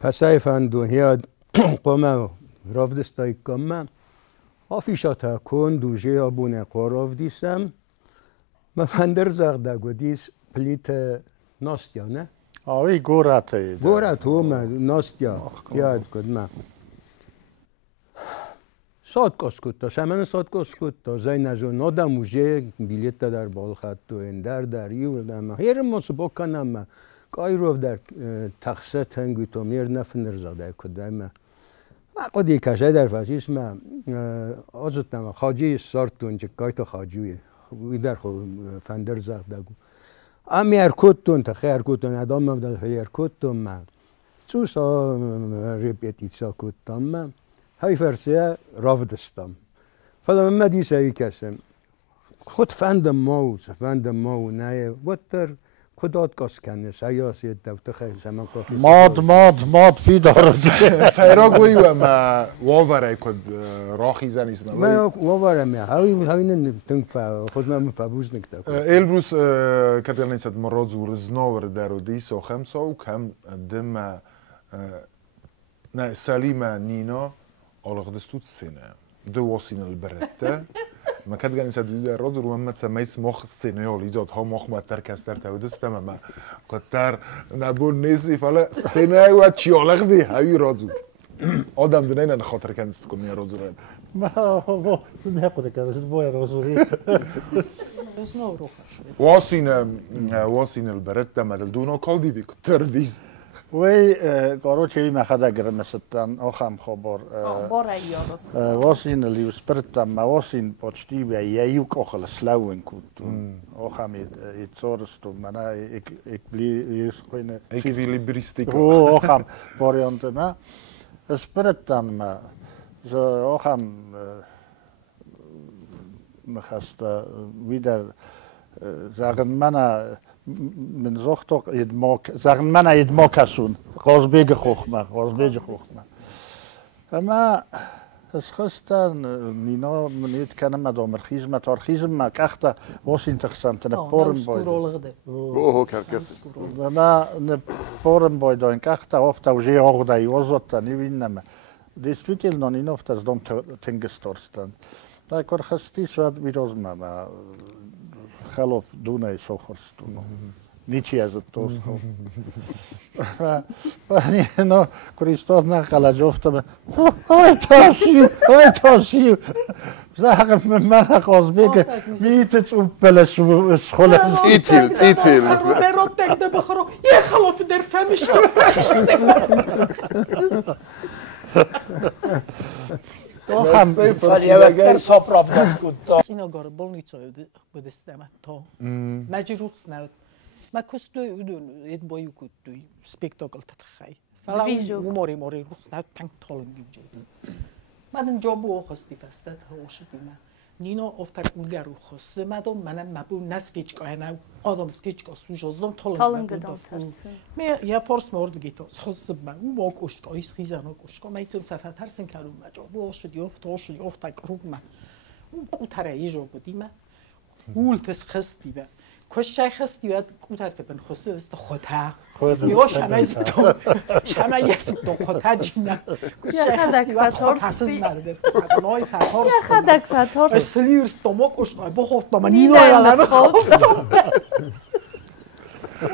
پسای فندونیا قوم رافدستای کم آفیشاتا کن دوجه آبونه قراف دیسم مفندر زغده گودیس پلیت ناستیا نه؟ آوی گوراته گورات هم ناستیا یاد کد من سات کس کد تا شمن سات کس کد تا زای نجو نادم موجه بیلیت در بال خط تو اندر در یو دم هرم ماسو بکنم کایروف در تخصت هنگی تو میر نفندر زغده کدام ما قدی کشای در فاسیس ما آزت نم خاجی سارتون چه کای تو خاجویه ویدر خو فندر زغده گو امی ارکوتون تا خیر کوتون ادام مبدل خیر ارکوتون ما چو سا ریپیتیسا کوتون ما های فرسیه رافدستم فلا من دیسه ای کسیم خود فندم ماو نه واتر کداد کاس کنه سیاسی دوتا خیلی زمان کافی ماد فی دارد سیرا گویی ما واوره کد راخی زنیست ما واوره می هاوی تنفع خود من فبوز نکته البروز کتر نیست مراد زور زناور درودی ساخم سو کم دم نه سلیم نینا آلغدستوت سینه دو واسین البرته ما كانت قاعد نسدد الرجل وما تسميت مخ السينيول يجود هو مخ ما تركستر تودست ما كتر نبون نسي فلا سيناي واتشيولغ دي هاي رجل آدم دنين أنا خاطر كان تكون يا رجل ما هو ناخذ كذا بوي رجل واسين البرته ما دلدونو كالدي بي كتر ديز وی کاروچی مخدا گرمستن آخام خبر واسین لیوس پرتم واسین پچتی به ییو کاخل سلاون کود آخام ایتسورستو منا ik bli خوینه equilibristico آخام واریانت ما اسپرتم ز آخام مخست wieder sagen منا من زختق يدموك زغن منا يدموك سون غاز بيج خوخما اما اسخستن نينا من يتكلم مدام خيزمة تارخيزم ما كختا واس interessant نپورن باید اوه كركس ما نپورن باید این كختا ofta уже огда и озота не виннама действительно нина ofta с дом тенгесторстан так орхасти сват вирозма خلاف دونه سوخرستون نیچی از توست و نه کریستوس نه کلاجوفتم های تاشی زاغم من خواست بگه میتت او بلش scholen تیتیل برات دگده بخورو یه خلاف در فهمشتم Sinagar bolnicada budistama to. Majruc snad. Ma kostu udun et boyu kutu spektakl tatxay. Fala umori mori rucnad tank tolun gibjo. Madan jobu oxosti fastad hoshidima. Nino oftar ulgaru xosse madam manam mabum nasfichka ana adam skichka sujozdom tolun gibjo. Me ya force mord gito. Xossba u mokoshka is khizano koshka maitum safar tarsin karum majobu oshidi ofta krugma. قوتره یه جو بودیم اولتس خستی به کشای خستی و قوتر تبن خسته است خودها میو شما یست تو خودها جینا کشای خستی و خودها سز مرد است نای خطر یا خدک خطر استلیرس تو ماکوش نای بخوت ما نینو یالا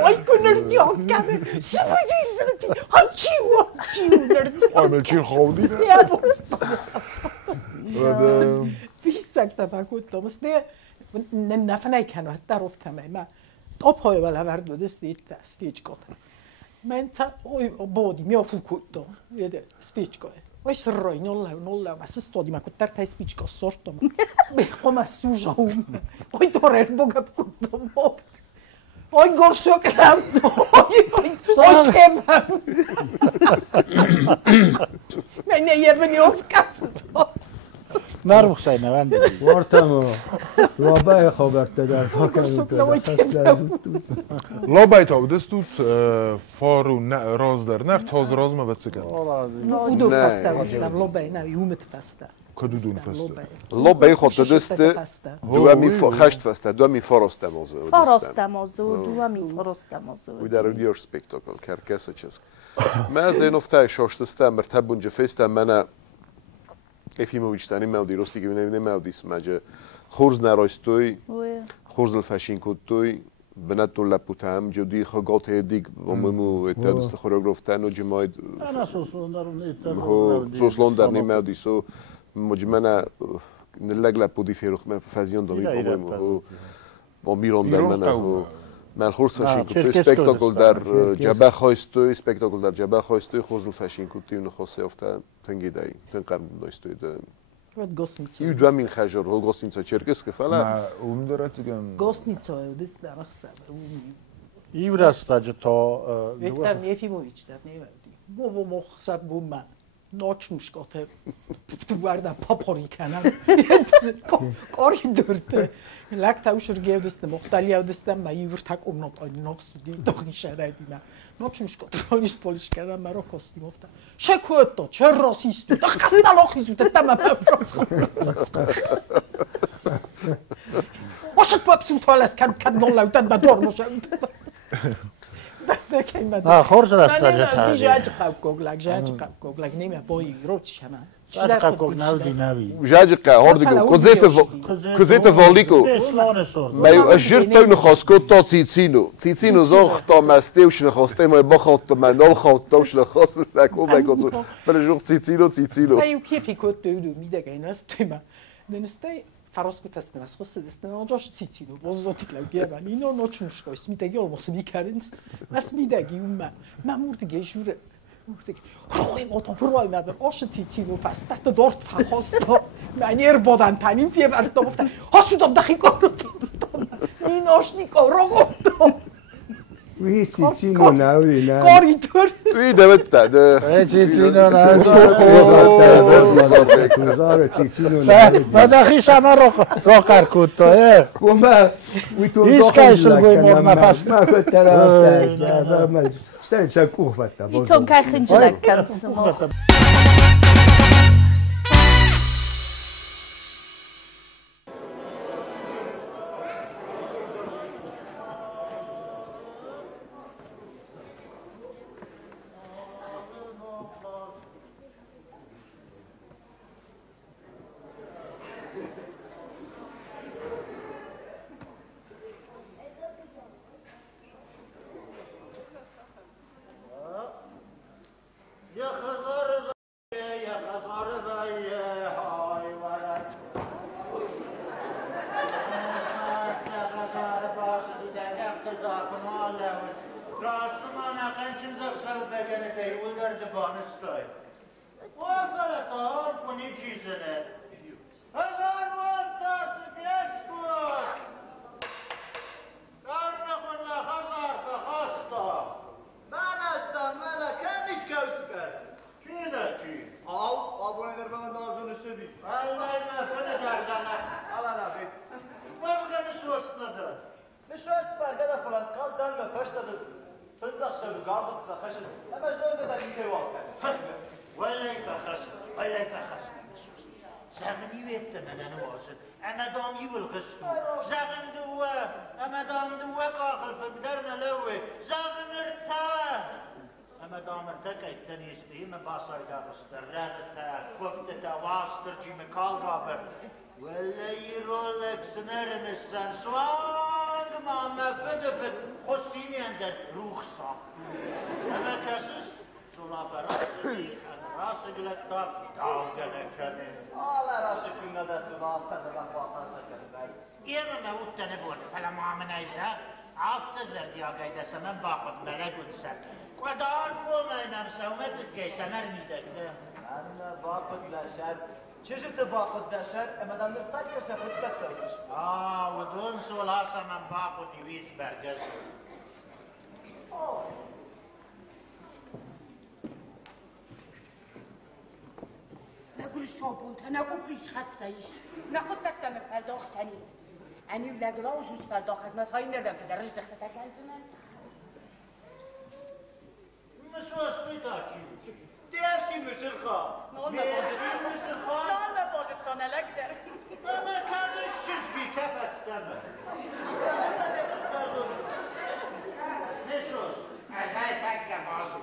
Ay kunurdi akkame. Şöyle izledi. Haçi nerdi? Ay çin xavdi. Ya bosta. Bisak tafakutto. Muste nafnay kanu hatta roftama ma. Tophoy wala vardu desti svichkot. Men ta oy bodi mi ofukutto. Vede svichko. Oy sroi nolla ma se stodi ma kuttar ta svichko sorto. Me koma suja Oy torer boga kutto. Oy gorsöklam. Oy kemam. Men ne yevni oskap. نرمخ سینه وندی وارتمو لابای خبرت در فاکر لابای تو دستوت فارو راز در نه تاز راز ما بتسکن اودو فسته واسه لابای نه یومت فسته کدودون فسته لابای خود دست دومی خشت فسته دومی فارستمازه دومی فارستمازه و در دیار سپیکتاکل کرکس چسک من زینوفتای شاشتسته مرتبون جفسته من افیمویچتانی مودی راستی که بینیم مودیس مجه خورز نراستوی خورز الفاشین کودتوی بنات لپوتام جدی خگات هدیگ وممو تابست خورگرفتن و جماعت سوسلون در نیم مودیسو مجمنا نلگ لپودی فیروخ من فازیون دامی وممو با میرون در منه من خورز فاشین کودتوی سپیکتاکل در جبه خواستوی سپیکتاکل در جبه خواستوی خورز الفاشین کودتوی نخواسته افتاد تنگیدایی تنقم داشته اید یه دوامین خجر هول گوستنیچا چرکس که فعلا اون داره تیگم گوستنیچا دست در مخسب این راست تا وقتر نیفیمویچ در نیوردی بابا مخسب بوم Nočnuškote, varda papori kanam. Koridorda. Lakta ushur gevdestem, muhtali gevdestem, ma yurtak umnot noqsudi, doqi sharadina. Nočnuškote ronis polish kardam, maro kosti gofta. Shekvetto, che rasistu, da qasda loqizut, tamam pros. Oshat papsum tolas kan nolautan da dormoshan. نه خورز راست نه دیجاج قاب کوگلاک جاج قاب کوگلاک نمی بایی روت شما جاج قاب کوگ نودی نوی جاج قاب هردگو کزیت والیکو میو اجر تو نخاسکو تا تیتینو زخ تا مستیوش نخاسته ما بخواد تا منال خواد تاوش نخواست لکو بگذار بله جوخ تیتینو میو کی پیکوت دودو میده گیناس تویما دنسته فراسکو تستم از خواست دستم آنجاش تیتینو بازوتی لگی من اینو نوچونش کاش میدگی olması میکردنس بس میدگی اون من مردگی جوره روی موتور ندارم آش تیتینو پس تحت دارت فخواستا من یر بادن پنیم فیه ورد گفتم هاشودم دقیقا رو این آشنیکا رو گفتم وی تیتینو نوی نه کاریتور وی دمت ده تیتینو نه تیتینو نه و دخی شما رو کرکود تو هیچ کایسل گوی مور نفس ما کت طرف استنى ساكوه فتا يتون كان خنجلك كم سمو چجت باخد داشت امدام نفتاد که سخت تسویش و دون سولاس من باخد دیویز برگز نقول شابون نقول بریش خط سایش نقول تکتم پرداخت تنید انی لگلا و جوز پرداخت خدمت هایی نردم که درش دخته تکنزمن مسواس میتاچی درسی مشرخا نال مبادت کنه لگدر اما کمش چیز بی کف استمه مسواس از های تک بازو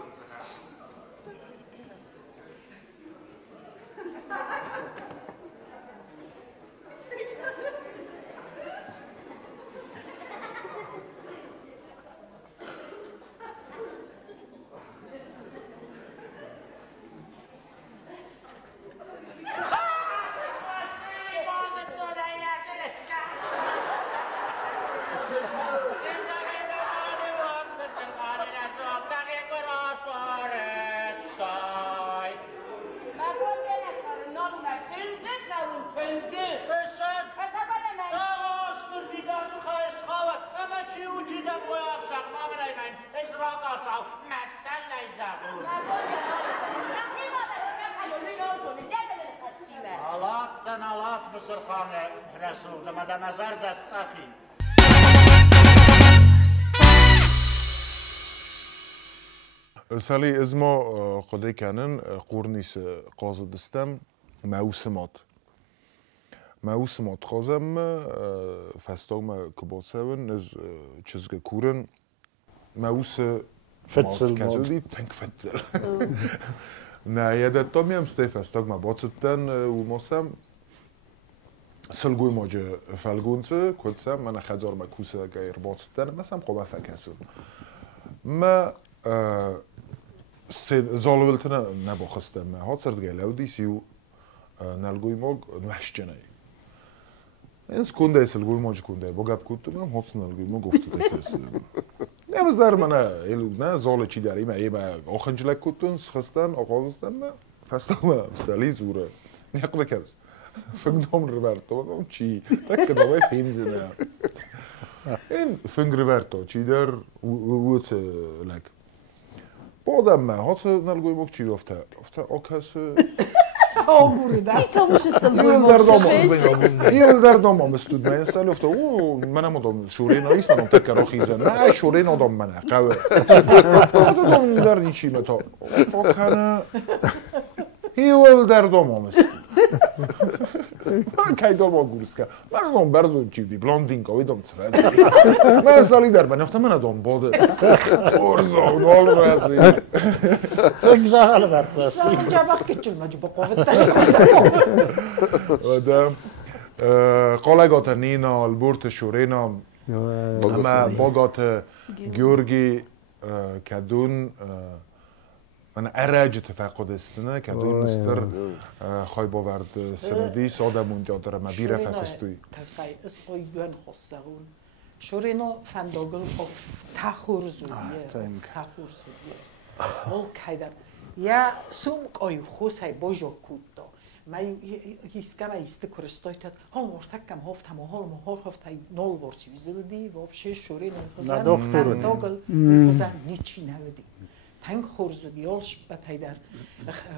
مالات مصر خانه رسول مدام ازار دست سخی سالی از ما قدی کنن قرنیس قاضی دستم موسمات قازم فستاغم کباسون از چیزگه کورن موس فتزل کجودی تنگ فتزل نه یادت تا میم ستی فستاغم باتستن و ماسم سلگوی ماجه فلگونسه کلسم من خجار مکوسه گایر باتستن مثلا قبا فکسون ما زالولتنا نباخستم هات سرد گله ودی سیو نلگوی ماگ نوشجنه این سکنده سلگوی ماج کنده با گپ کردم هم هات نلگوی ماگ گفته کسی نمیز در من نه زال چی داری من ایما آخنجلک کردن خستن آغازستن من فستم سالی زوره نیاقده کس فنگدام ربرتا بگم چی تک دوای خینزنه این فنگ ربرتا چی در ووت لک بعدم من هات نلگوی ماگ چی رفته آکس یه در دام مستود من سال افته او منم آدم شوری نایست منم تکرا خیزن نه شوری نادم منه قوه آدم در نیچی متا آکنه هیول در دام مستود من که دام آگورس که من آدم برزون چی دی بلاندین که ویدم چفت من سالی در من افته من آدم باده ارزان حال برزی اگزال برزی جواب کچل مجبور قوت آدم قالگات نینا البرت شورینا اما باگات گیورگی کدون من ارج تفقد استنه کدون استر خواهی باورد سرودی ساده موندیا داره مبیره فکستوی تفقی از قویدون خواستگون شورینا فنداگل خب تخور زودیه حال کهیدر یا سوم قوی خوص های باجا کود دا ما هیسکم ایسته کرستایت حال مرتکم هفتم و حال هفتای نال ورچی ویزلدی و بشه شورینا فنداگل خوزن نیچی نودی تنگ خورزودی آلش بتایدر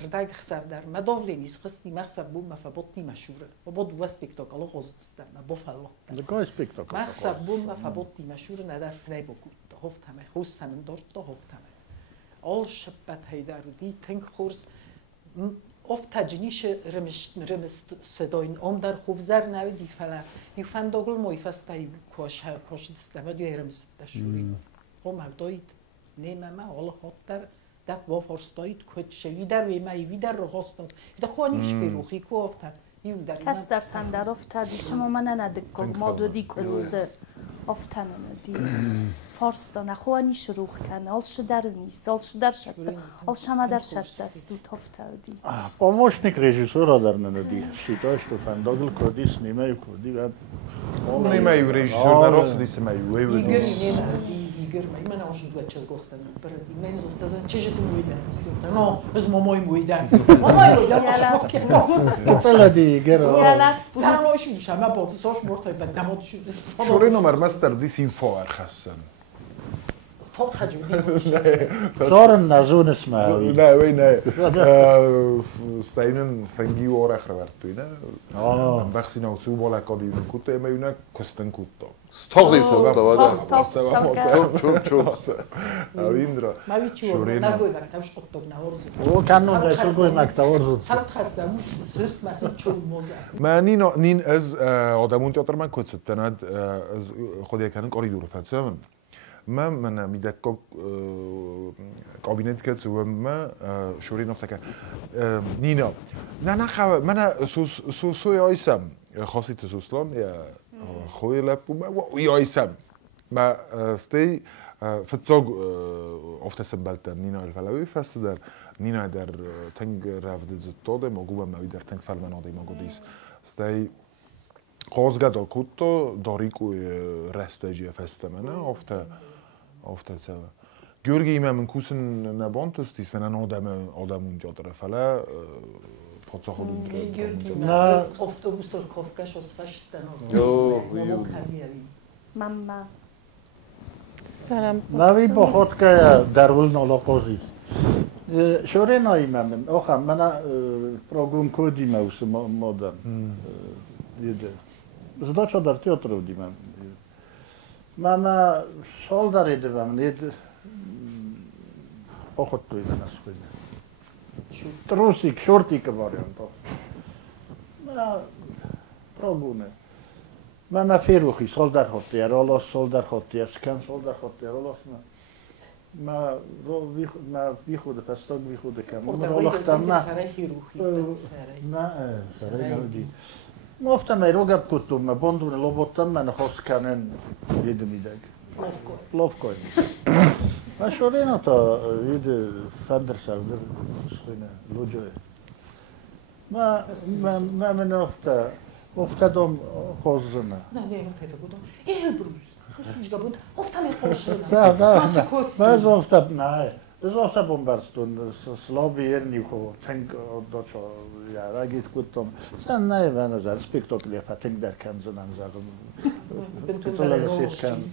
ارداگ خسر در مداولی نیست خستی مخسب بوم مفبوطی مشوره و بود وست پیکتاکل غازدستم مبافلا دکای پیکتاکل مخسب بوم مفبوطی مشوره ندر فری بکود هفتمه خوستم دارت تا هفتمه آلش بتایدر دی تنگ خورز افت جنیش رمست صداین آم در خوفزر نودی فلا یفنداگل مویفستای کاش دستم دی رمست دشوری و مردایید نیمه ما حالا خاطر دفت با فرستایید کد شوی در وی مایی وی در رو خواستاد ایده خوانیش بیروخی که افتن کس در تندر افتادی شما من ندکل ما دو دی کست افتن ندی فارستا نخوانیش روخ کنه آلش در نیست آلش در شد آلش همه در شد دست دو تفتادی помощник режиссера در ندی شیطاش تو فنداگل کردیس نیمه کردی بعد نیمه یو رژیسور نراست دیسه مایو ایگر نیمه من آنجا دوست چیز گفتم بردی من زفتازن چه جت مویدن است نه از مامای مویدن طلع دیگر سرنوشت میشه من با ساش مرتای به دماد شد شوری نمر مستر دیس این فاور خستن فوق تجربی دارن نزون اسمه نه وی نه استاینن فنگی و آرخ رو برد توی نه بخشی نوتو بالا کادی میکوت اما یونه کستن کوتا ستاق دیفت چوب اویندرا شوری نگوی براتش قطب نورزی او کنون رسول گوی مکتور سرت خستم سست مثلا چوب موزه من نین از آدمون تئاتر من کتستند از خودی کنن کاری دور فلسفه من میدکک کابینت کت و من شوری نفته که نینا نه خواه من سوی آیسم خاصی تسوسلان یا خوی لپو من آیسم من ستی فتزاگ افتسم بلتن نینا الفلاوی فست در نینا در تنگ رفته زدتاده مگو من در تنگ فلم ناده مگو دیس ستی قازگه دا کتو داریکو رستجی فست منه افته سوا گرگیمه من کوسن نبانتستیست من آدمون جادره فلا پاتسا خودون داره گرگیمه از افته بوسر کافکش از فشتن نوی با خود که درول نالا قاضی شوره نایمم آخه من پروگرام کودی موسم مادم دیده زدا چه در تئاتر بودیم من سال دارید من نید آخت توی من اسکوی تروسیک شورتی که باریم تو من پروگرامه من فیروخی سال در خاطی رالاس سال در خاطی اسکن سال در خاطی رالاس ما بی خود فستاق بی خود کم من رالاختم نه سرای نودی ما افتم ایروگب کتم ما بندون لبوتم من خواست کنن دیده میدگ لوف کوی ما شوره نه تا دیده فندر سردر سخینه لوجوه ما من افتادم خوزنه نه وقتی بودم بروز سوچگاه بود افتم ما از افتاد نه از افتاد بومبارستون سلابی نیخو تنگ داشت یا اگه کتم سن نه من از اسپکتاکلی فتنگ در کنزن انزدم بتوله رسید کن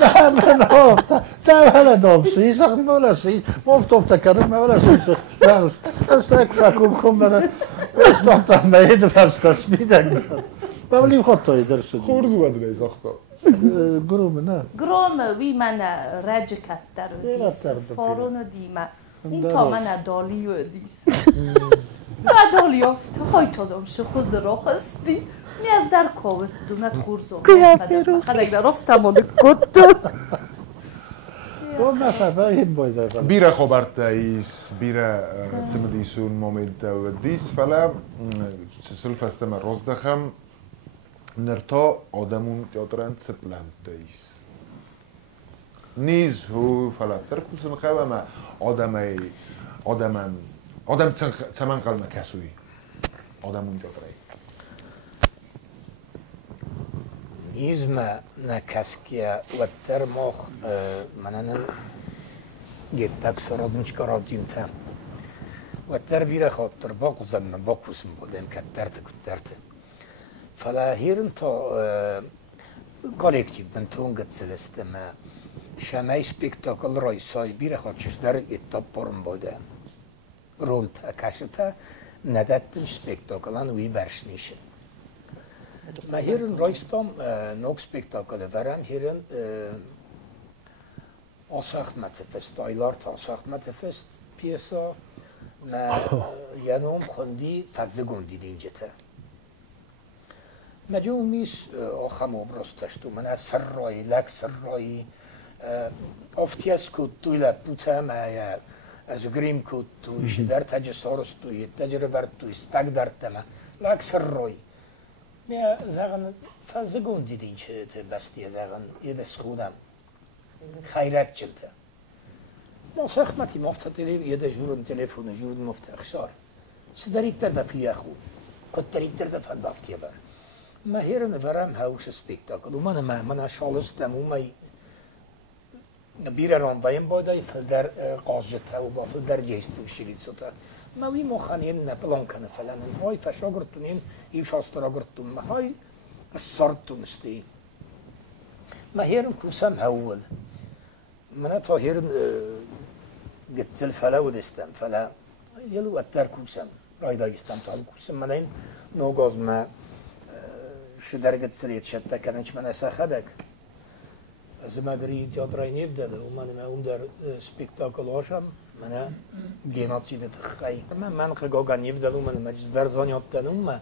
نه من افتاد تا ولی دامسی سعی ولی سی افتاد کردم من ولی سی بس استک فکر کنم من استاد میاد فرست اسمیدم ولی خود توی درس خورز بود نیست آخه گروم نه گروم وی من رج کتر فارون دیمه اون تا من دالیو دیس و دالی افت های تا دام شخوز را خستی می از در کاوت دونت خورزم خدک در افتم آده کت بیره خبرت ایس بیره تمدیسون مومنت و دیس فلا سلف استم روز دخم نرتا آدمون تئاترن سپلند ایس نیز هو فلا ترکوسن خواه ما آدم تمن قلم کسوی آدمون تئاتری نیز ما نکسکیه و تر مخ منن گتک سرادنچ کارادیم تم و تر بیره خاطر باقوزم من باقوزم بودم کترت فلا هيرن تا كولكتيف بنتون قد سلستم شماي سبيكتاكل رايساي بيره خاطش در اتابورم بوده رولت اكاشتا ندتن سبيكتاكلان وي برشنيشه ما هيرن رايستام نوك سبيكتاكل ورم هيرن آساخت فست آیلار تا آساخت فست پیسا ما یانوم خوندی فزگوندی دینجته مجموع میش آخم ابراز تو من از سرایی لک سرایی افتیاس کود توی لپوته ما از گریم کود تویش در تجسارس توی تجربه توی استگ در تمه لک سرایی میا زغن فزگون دیدین چه بستی زغن یه دست خودم خیرت چلته ما سخمتی مفت یه ده جورن تلفن جورن مفت اخشار سدریت در دفیه خود کتریت در دفع دافتیه بر ما هيرن فرام هاوش سبيكتاكل ومن شالستم وماي بيره رام بایم بودای فدر قاجت ها و با فدر جیستو شرید سوتا ما وی مخانین نپلان کنه فلان های فشاگرتونین ایش آستراگرتون ما های سرتون استی ما هيرن کوسم هاول من تا هيرن قتل فلا ودستم فلا يلو اتر کوسم رایدا استم تا کوسم من این نوگاز ما شدرجة سريت شتى كانش من أساخدك زما بري تياترين يبدأ ومن ما أمدر سبيكتاكل عشام منا جينات سيدة خاي من خجاجان يبدأ ومن ما جزدر زاني أبتنوم ما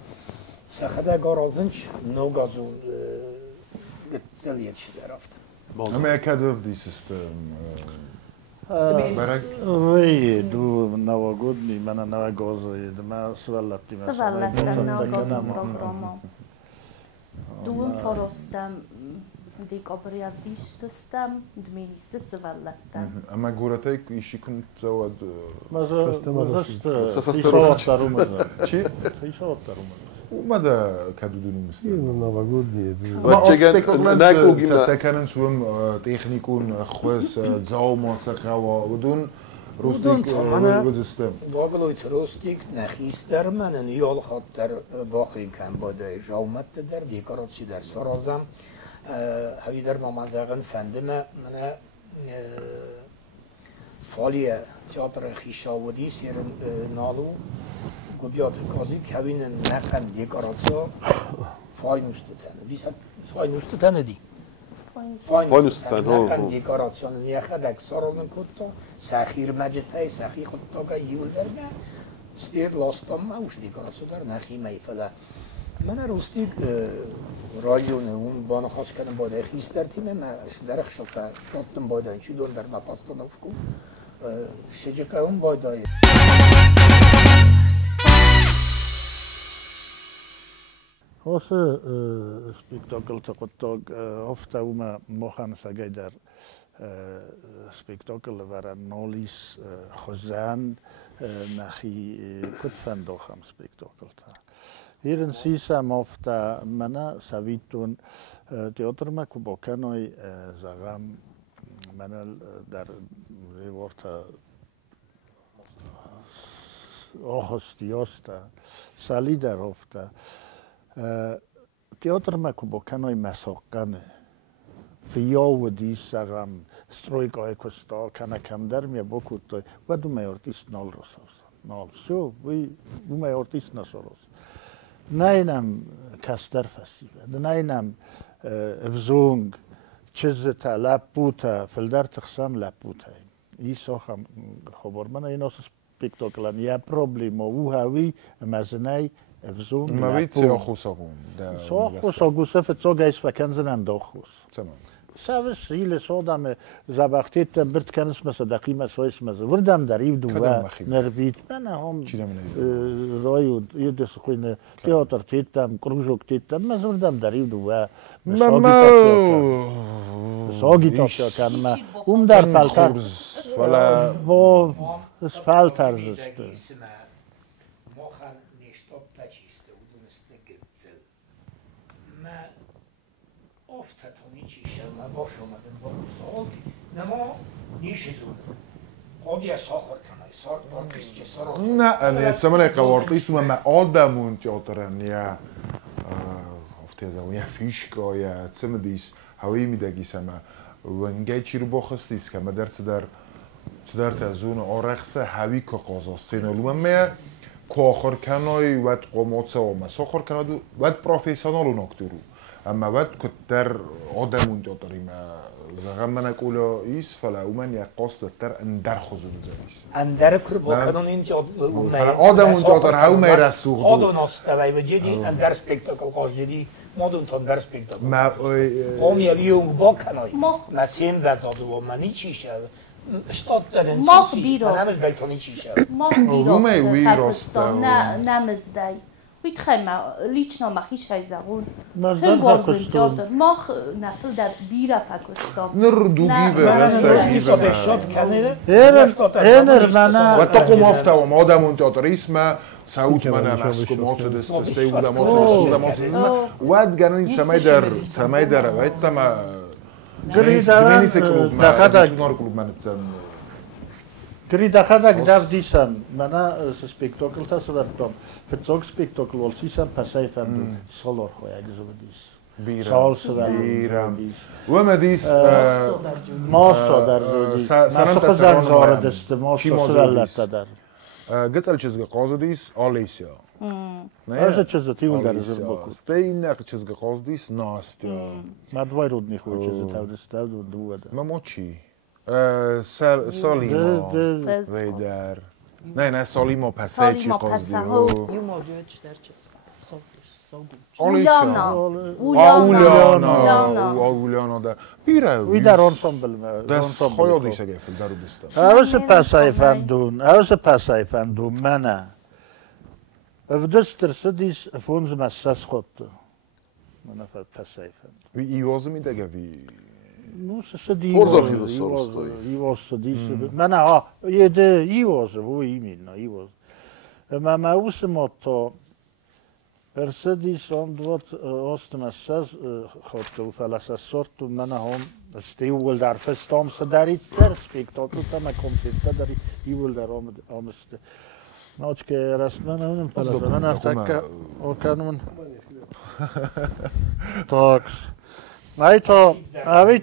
ساخدك أرازنش نوجازو سريت شدر أفت. أما كده في سيستم. وی دو نواگودنی من نواگوزی دم سوالتی مثلا. سوالتی نواگود دوم فرستم دیگه دیشتستم دمیسه سوالتم. اما گورتای ایشی کن زود. چی؟ اومده کدودونی میستم. نواگودنی. تکنن سوم تکنیکون خوش زاو موسیقی و دون روستیک گذاشتم. واقعیت روستیک نخیست در من نیال خود در باقی کم باده جامت در دیکاراتی در سرازم هایی در مامزاقن فندم من فعالیه театр خیشاودی سیر نالو گویات کازی کابین نکن دکوراسیون فاینوستتن دیسات فاینوستتن دی فاینوستتن نکن دکوراسیون نیخه دکسارون کتا سخیر مجتای سخی خودتا که یودرگه استیر لاستام موش دکوراسیون در نخی میفله من راستی رایون اون بانو خاص کردم باید خیست در تیم من درخ شده شدم باید اینچی دون در نپاستان افکو شجکه اون باید دایی خاصه سپیکتاکل تقطاق افته اوما مخان سگای در سپیکتاکل ورن نالیس خزان نخی کتفن داخم سپیکتاکل تا هیرن سیسم افته منا سویتون تئاتر ما کباکنای زغم منال در ریورت آهستیاستا سالی در افته تئاتر ما کباکنای مساقنه فیا و دیس زغم سترویکای کستا کنه کم در می بکوتای و دو میارتیست نال رساز نال شو و میارتیست نساز ناینم کستر فسیبه ناینم افزونگ چیز تا لپوتا فلدر تقسم لپوتا ای ساخم خبر من این آساس سپیکتاکلان یا پروبلیم او هاوی مزنای افزونگ لپو ساخو سفت ساگ ایس فکنزن انداخوس سوس هیل سادم زباختیت برد کنس مثل دقیمه سایس مثل وردم دریب دو نروید من هم رایو یه دست خوین تئاتر تیتم کروژوک تیتم مثل وردم دریب دو ساگی تاشا کنم اون در فلتر با فلتر زسته Ničiša, ma baš omaden borusogi, nemo niši zune. Odje sohorkana I sortorkisće sorot. Ne sam rekao, ortisuma ma odamon teatran ja ofteza fiško ja cemdis havimi dagisama ونگیچی رو بخستیست که مدر چدر تزون آرخصه هوی که قازاستین علوم میه که آخر کنای ود قومات سوامس آخر کنای ود پروفیسیونالو نکتورو اما ود کتر آدمون داریم زغم من اقوله ایست فلا اومن یک قاست تر اندر خزون زنیست اندر کر با کنون اینجا آدمون دار هاو میرسو آدون است دوای و جدی اندر سپیکتاکل خاص جدی مادون تا در سپیکتاکل قوم یوم با کنای مسیم در دادو و منی چی شد شتات دارن ماه بیراست نمز بیتونی چی شد ماه بیراست نمزدای وید خیلی لیچنا مخیش هایزاغون تن گارزن جادر ماه نفل در بیره فکستان نردوگی به رستگی به شد کنه اینر منه و تا قوم افته و مادمون تئاتر اسم سعود منم اسکو ماچ دسته بودم ماچ واد گرنی سمای در وید تام گریدارن دخدک گریدخدک داف دیسم منه سپیکتاکل تا سوارتام فتزاگ سپیکتاکل وال سیسم پسای فندو سالار خواه اگزو دیس سال سوار دیس و مدیس ماسا در زودی مسخ زنزاره دسته ماسا سوالت در قتل چیزگه قاضی دیس آلیسیا نه چیزا تیول در زر بکو ستین نه چیزگه قاضی دیس ناست مدوای رود نیخوی چیزا تودست دو وده ما چی؟ سالیما ویدر نه سالیما پسه چی قاضی یوما جوچ در چیز اولیانا در بیره وی در انسامبل دست خواهی دیسه گفل در دستم اوز پسای فندون منه و دست ترسدیس فونز مساس خود منه پسای فندون وی ایوازه میده گوی نوش سدی ایواز من ها یه ده ایواز و ایمین ایواز ما اوس ما تا ارسدی سام دوات آستم از ساز خود و فلس از سرت و من هم استیول در فستام سداری تر سپیکتاکل تا من کنسیت داری ایول در آمسته ناچ که رسما نمونم فلس من ارتک آکنون تاکس Weet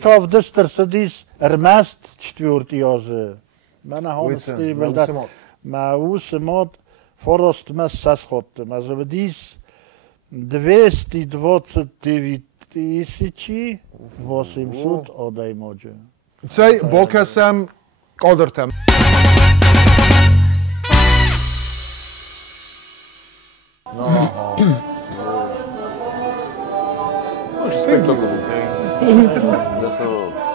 of dus is mest 4 jaar. Mijn handste wel dat. Maar hoe ze moet voorast mes 6 god. Maar zo is 229 800 odaj može. Цей бокасам قادرتم. Spektakel. Интересно.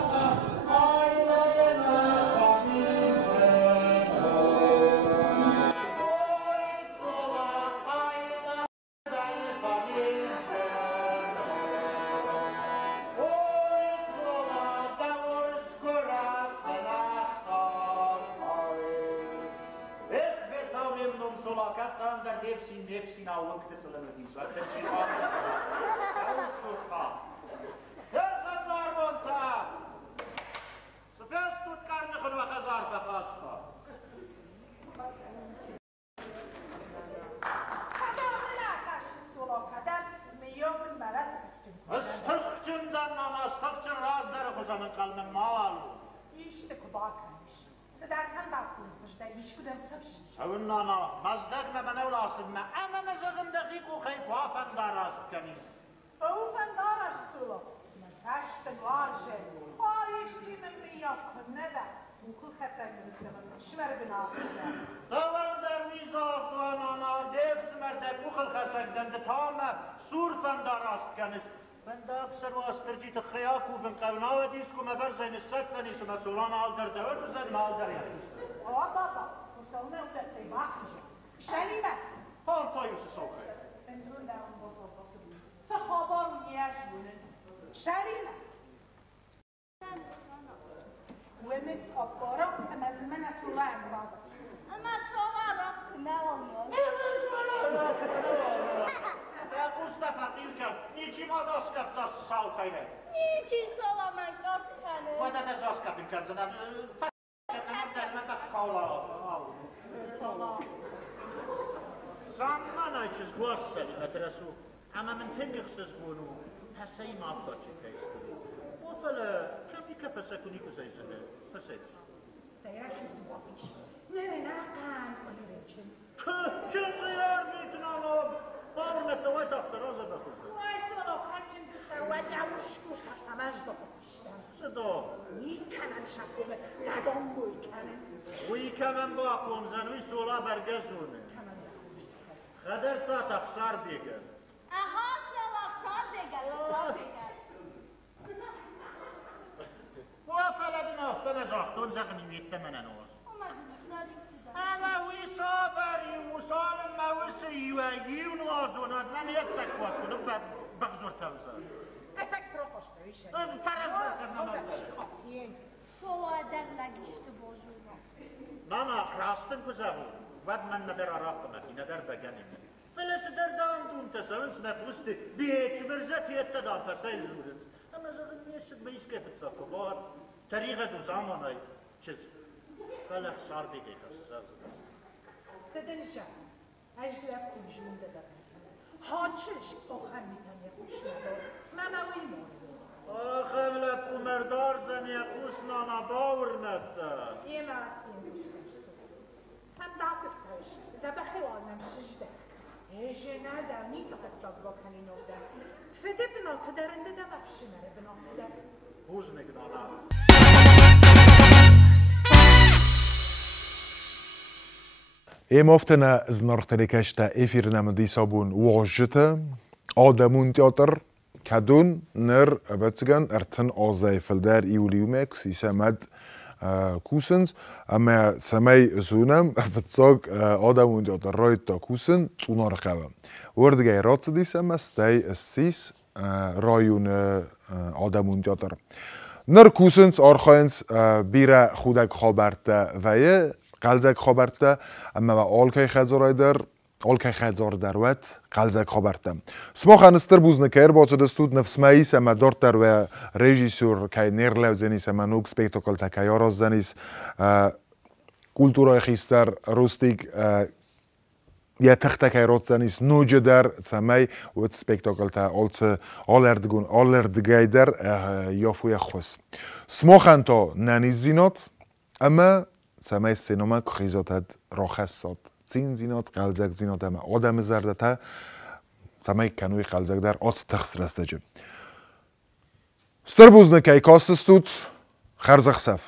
Emoftene znartelikeste efirname disabun wajete Adămon teatr kadun ner abetsgan erten azayfelder iuliumek sisemad kusens ama samay zunam vetsog Adămon teatr roita kusen tsunar khava wordgay ratsdis ama stay sis rayun Adămon teatr ner kusens arkhayns bira khudak khabarta vaye قلزک خبرته اما آلکای خزارایدر آلکای خزار دروت قلزک خبرته سما خانستر بوزنکر با دستود نفس مایس اما دارتر و رژیسور که نیرلو زنیس اما نوک سپیکتاکل تکایاراز زنیس کولتورای خیستر روستیک یا تختک روزانیس نوجه در سمی و سپکتاکل تا آلردگای در یافوی خوس سموخن تا ننیزینات اما سمی سینما خیزاتد راخصات زین زینات قلزک زینات اما آدم زرده تا سمی کنوی قلزک در آت تخص رسته جم ستر بوزنه که کاستستود خرزخ صف